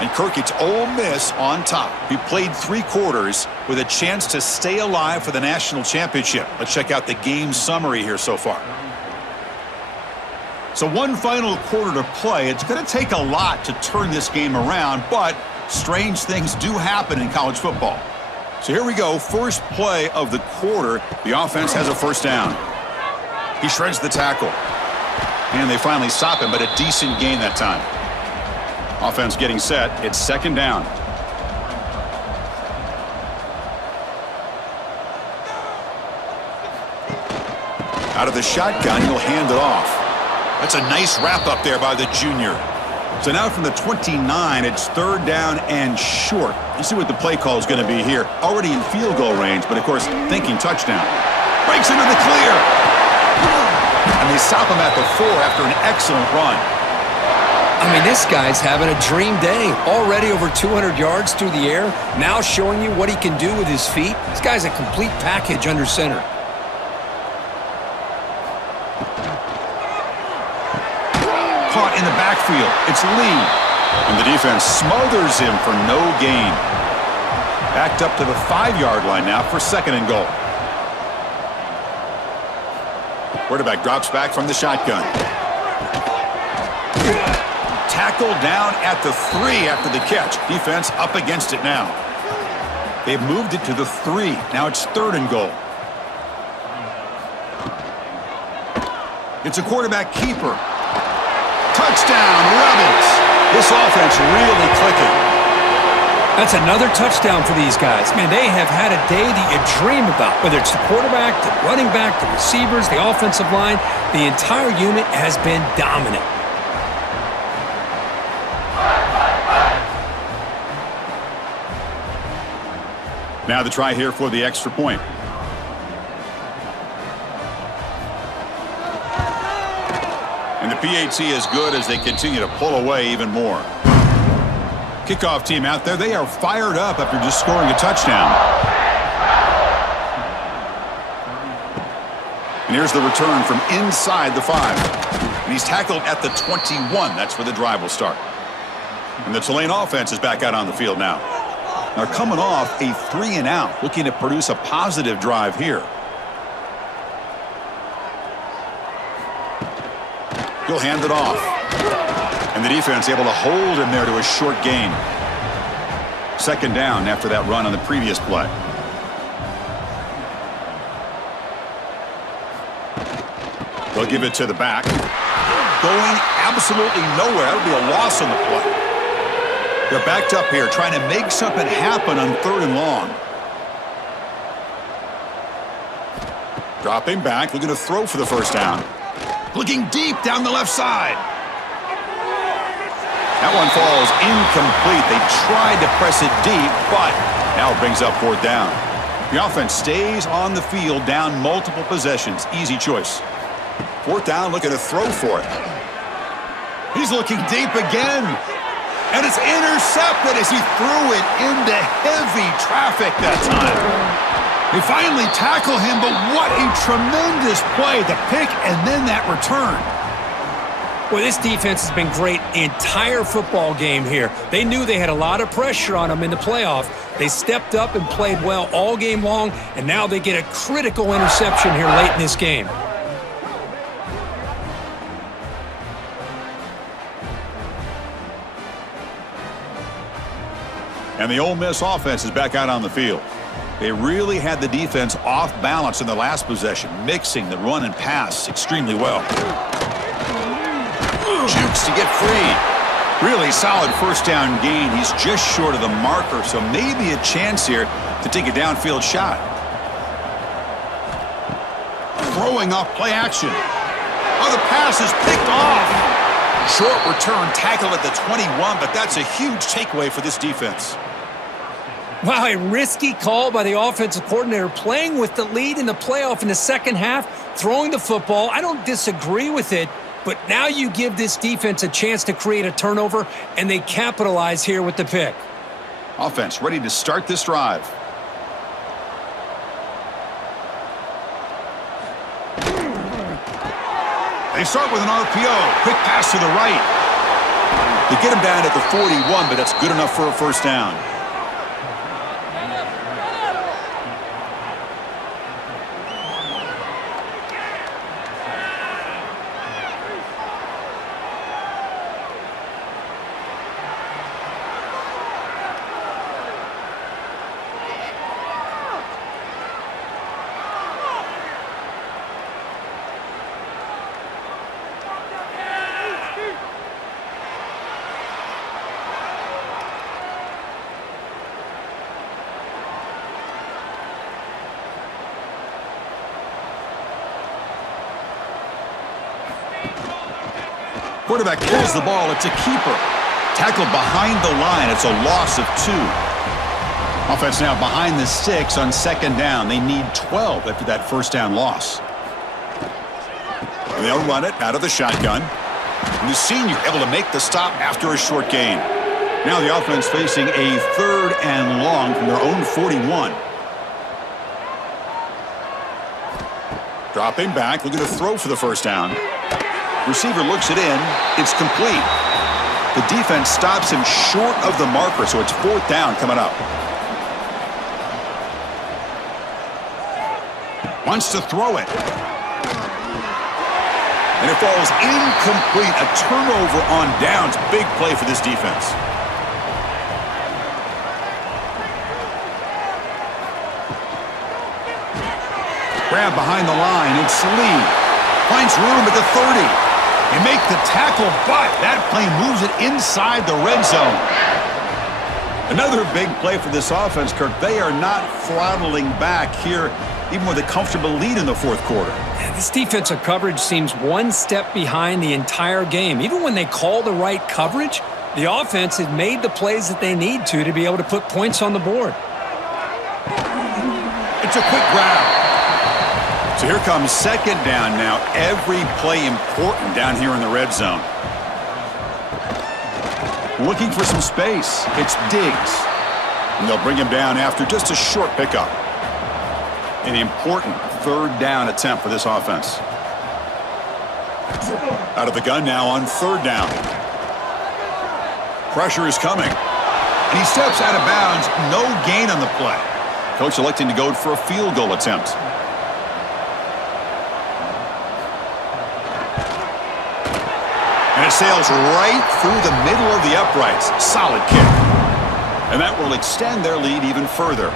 And Kirk, it's Ole Miss on top. He played 3 quarters with a chance to stay alive for the national championship. Let's check out the game summary here so far. So one final quarter to play. It's going to take a lot to turn this game around, but strange things do happen in college football. So here we go. First play of the quarter. The offense has a 1st down. He shreds the tackle. And they finally stop him, but a decent gain that time. Offense getting set. It's 2nd down. Out of the shotgun, he'll hand it off. That's a nice wrap up there by the junior. So now from the 29, it's 3rd down and short. You see what the play call is going to be here. Already in field goal range, but of course, thinking touchdown. Breaks into the clear. And they stop him at the 4 after an excellent run. I mean, this guy's having a dream day. Already over 200 yards through the air. Now showing you what he can do with his feet. This guy's a complete package under center. Caught in the backfield. It's Lee. And the defense smothers him for no gain. Backed up to the 5-yard line now for 2nd and goal. Quarterback drops back from the shotgun. Tackled down at the 3 after the catch. Defense up against it now. They've moved it to the 3. Now it's 3rd and goal. It's a quarterback keeper. Touchdown, Rebels. This offense really clicking. That's another touchdown for these guys. Man, they have had a day that you dream about. Whether it's the quarterback, the running back, the receivers, the offensive line, the entire unit has been dominant. Now the try here for the extra point. And the PAT is good as they continue to pull away even more. Kickoff team out there, they are fired up after just scoring a touchdown. And here's the return from inside the 5. And he's tackled at the 21. That's where the drive will start. And the Tulane offense is back out on the field now. They're coming off a 3-and-out, looking to produce a positive drive here. He'll hand it off. And the defense able to hold him there to a short gain. Second down after that run on the previous play. They'll give it to the back. Going absolutely nowhere. That'll be a loss on the play. They're backed up here, trying to make something happen on 3rd and long. Dropping back, looking to throw for the first down. Looking deep down the left side. That one falls incomplete. They tried to press it deep, but now it brings up 4th down. The offense stays on the field, down multiple possessions. Easy choice. 4th down, looking to throw for it. He's looking deep again. And it's intercepted as he threw it into heavy traffic that time. They finally tackle him, but what a tremendous play. The pick and then that return. Well, this defense has been great the entire football game here. They knew they had a lot of pressure on them in the playoff. They stepped up and played well all game long, and now they get a critical interception here late in this game. And the Ole Miss offense is back out on the field. They really had the defense off balance in the last possession, mixing the run and pass extremely well. Jukes to get free. Really solid first down gain. He's just short of the marker, so maybe a chance here to take a downfield shot. Throwing off play action. Oh, the pass is picked off. Short return, tackle at the 21, but that's a huge takeaway for this defense. Wow, a risky call by the offensive coordinator, playing with the lead in the playoff in the second half, throwing the football. I don't disagree with it, but now you give this defense a chance to create a turnover, and they capitalize here with the pick. Offense ready to start this drive. They start with an RPO. Quick pass to the right. They get him down at the 41, but that's good enough for a first down. Quarterback pulls the ball. It's a keeper. Tackled behind the line. It's a loss of 2. Offense now behind the 6 on second down. They need 12 after that first down loss. And they'll run it out of the shotgun. And the senior able to make the stop after a short gain. Now the offense facing a 3rd and long from their own 41. Dropping back, looking to throw for the first down. Receiver looks it in. It's complete. The defense stops him short of the marker, so it's 4th down coming up. Wants to throw it. And it falls incomplete. A turnover on downs. Big play for this defense. Grab behind the line. It's Lee. Finds room at the 30. They make the tackle, but that play moves it inside the red zone. Another big play for this offense, Kirk. They are not throttling back here, even with a comfortable lead in the 4th quarter. Yeah, this defensive coverage seems one step behind the entire game. Even when they call the right coverage, the offense has made the plays that they need to be able to put points on the board. It's a quick grab. So here comes second down now. Every play important down here in the red zone. Looking for some space. It's Diggs. And they'll bring him down after just a short pickup. An important third down attempt for this offense. Out of the gun now on third down. Pressure is coming. And he steps out of bounds. No gain on the play. Coach electing to go for a field goal attempt. And it sails right through the middle of the uprights. Solid kick. And that will extend their lead even further.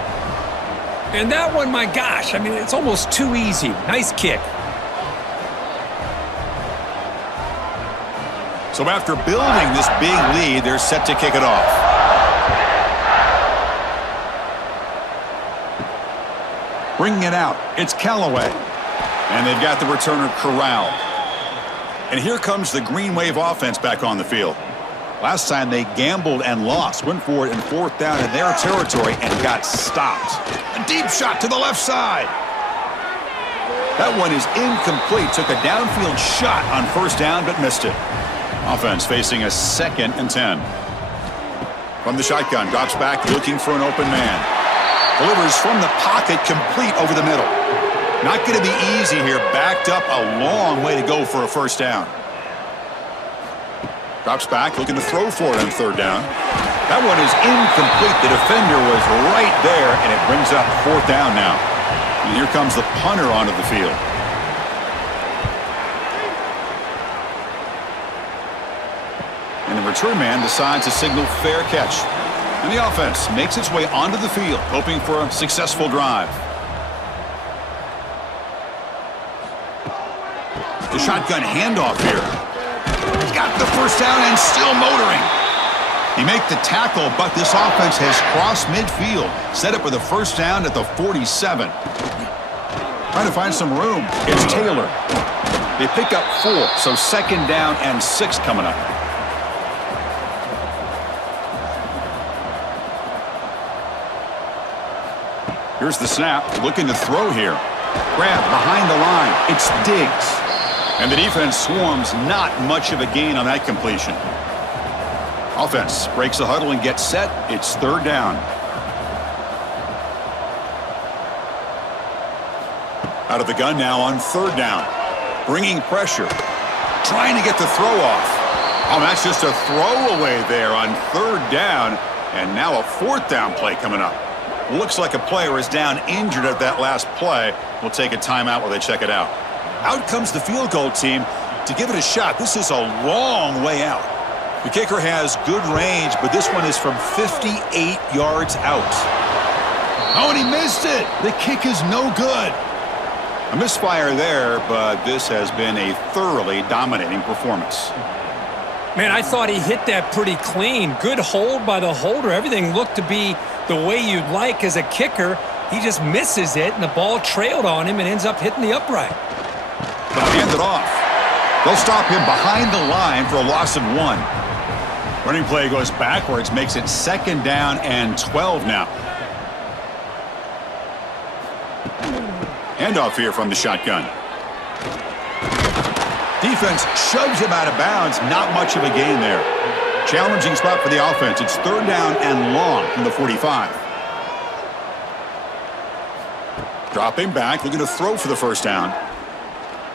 And that one, my gosh, I mean, it's almost too easy. Nice kick. So after building this big lead, they're set to kick it off. Bringing it out, it's Callaway. And they've got the returner corralled. And here comes the Green Wave offense back on the field. Last time they gambled and lost, went for it in fourth down in their territory and got stopped. A deep shot to the left side. That one is incomplete. Took a downfield shot on first down but missed it. Offense facing a 2nd and 10. From the shotgun, drops back looking for an open man. Delivers from the pocket, complete over the middle. Not going to be easy here. Backed up a long way to go for a first down. Drops back, looking to throw for it on third down. That one is incomplete. The defender was right there, and it brings up fourth down now. And here comes the punter onto the field. And the return man decides to signal fair catch. And the offense makes its way onto the field, hoping for a successful drive. The shotgun handoff here. Got the first down and still motoring. He make the tackle, but this offense has crossed midfield. Set up with a first down at the 47. Trying to find some room. It's Taylor. They pick up 4, so second down and 6 coming up. Here's the snap. Looking to throw here. Grab behind the line. It's Diggs. And the defense swarms, not much of a gain on that completion. Offense breaks the huddle and gets set. It's third down. Out of the gun now on third down. Bringing pressure. Trying to get the throw off. Oh, that's just a throwaway there on third down. And now a fourth down play coming up. Looks like a player is down injured at that last play. We'll take a timeout while they check it out. Out comes the field goal team to give it a shot. This is a long way out. The kicker has good range, but this one is from 58 yards out. Oh, and he missed it. The kick is no good. A misfire there, but this has been a thoroughly dominating performance. Man, I thought he hit that pretty clean. Good hold by the holder. Everything looked to be the way you'd like as a kicker. He just misses it, and the ball trailed on him and ends up hitting the upright. But hand it off. They'll stop him behind the line for a loss of 1. Running play goes backwards, makes it second down and 12 now. Handoff here from the shotgun. Defense shoves him out of bounds. Not much of a gain there. Challenging spot for the offense. It's third down and long from the 45. Dropping back, looking to throw for the first down.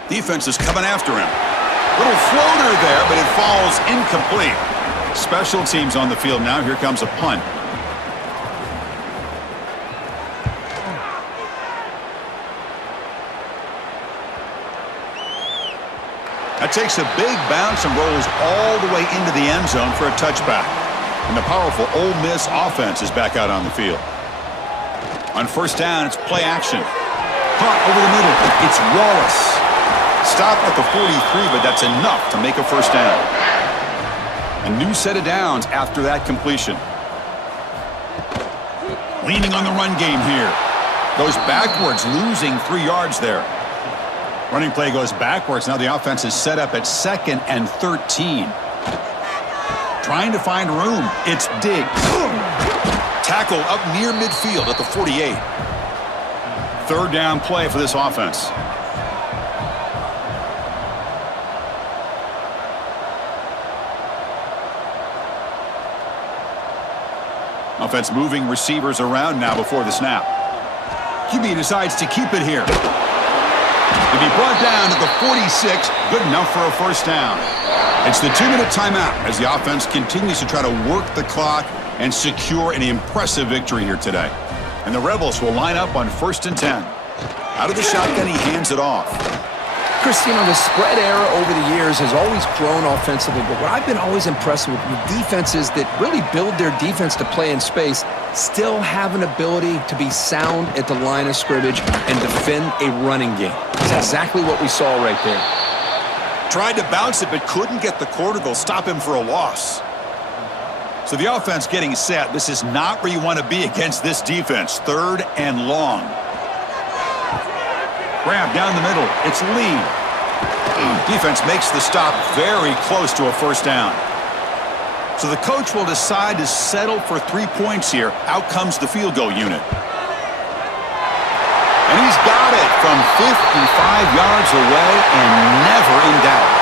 Defense is coming after him. Little floater there, but it falls incomplete. Special teams on the field now. Here comes a punt. That takes a big bounce and rolls all the way into the end zone for a touchback. And the powerful Ole Miss offense is back out on the field. On first down, it's play action. Caught over the middle. It's Wallace. Stop at the 43, but that's enough to make a first down. A new set of downs after that completion. Leaning on the run game here. Goes backwards, losing 3 yards there. Running play goes backwards. Now the offense is set up at 2nd and 13. Trying to find room. It's Diggs. Tackle up near midfield at the 48. third down play for this offense. Offense moving receivers around now before the snap. QB decides to keep it here. To be brought down to the 46, good enough for a first down. It's the 2-minute timeout as the offense continues to try to work the clock and secure an impressive victory here today. And the Rebels will line up on 1st and 10. Out of the shotgun, he hands it off. Chris, you know, the spread era over the years has always grown offensively, but what I've been always impressed with defenses that really build their defense to play in space still have an ability to be sound at the line of scrimmage and defend a running game. That's exactly what we saw right there. Tried to bounce it, but couldn't get the quarter. They'll stop him for a loss. So the offense getting set. This is not where you want to be against this defense. 3rd and long. Grab down the middle. It's Lee. Defense makes the stop very close to a first down. So the coach will decide to settle for 3 points here. Out comes the field goal unit. And he's got it from 55 yards away and never in doubt.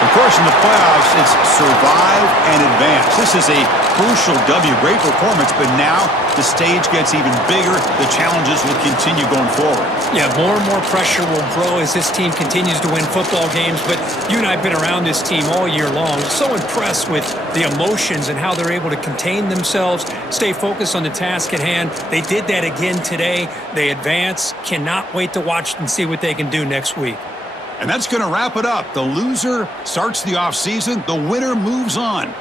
Of course, in the playoffs, it's survive and advance. This is a crucial W. Great performance, but now the stage gets even bigger. The challenges will continue going forward. Yeah, more and more pressure will grow as this team continues to win football games, but you and I have been around this team all year long. So impressed with the emotions and how they're able to contain themselves, stay focused on the task at hand. They did that again today. They advance. Cannot wait to watch and see what they can do next week. And that's going to wrap it up. The loser starts the offseason. The winner moves on.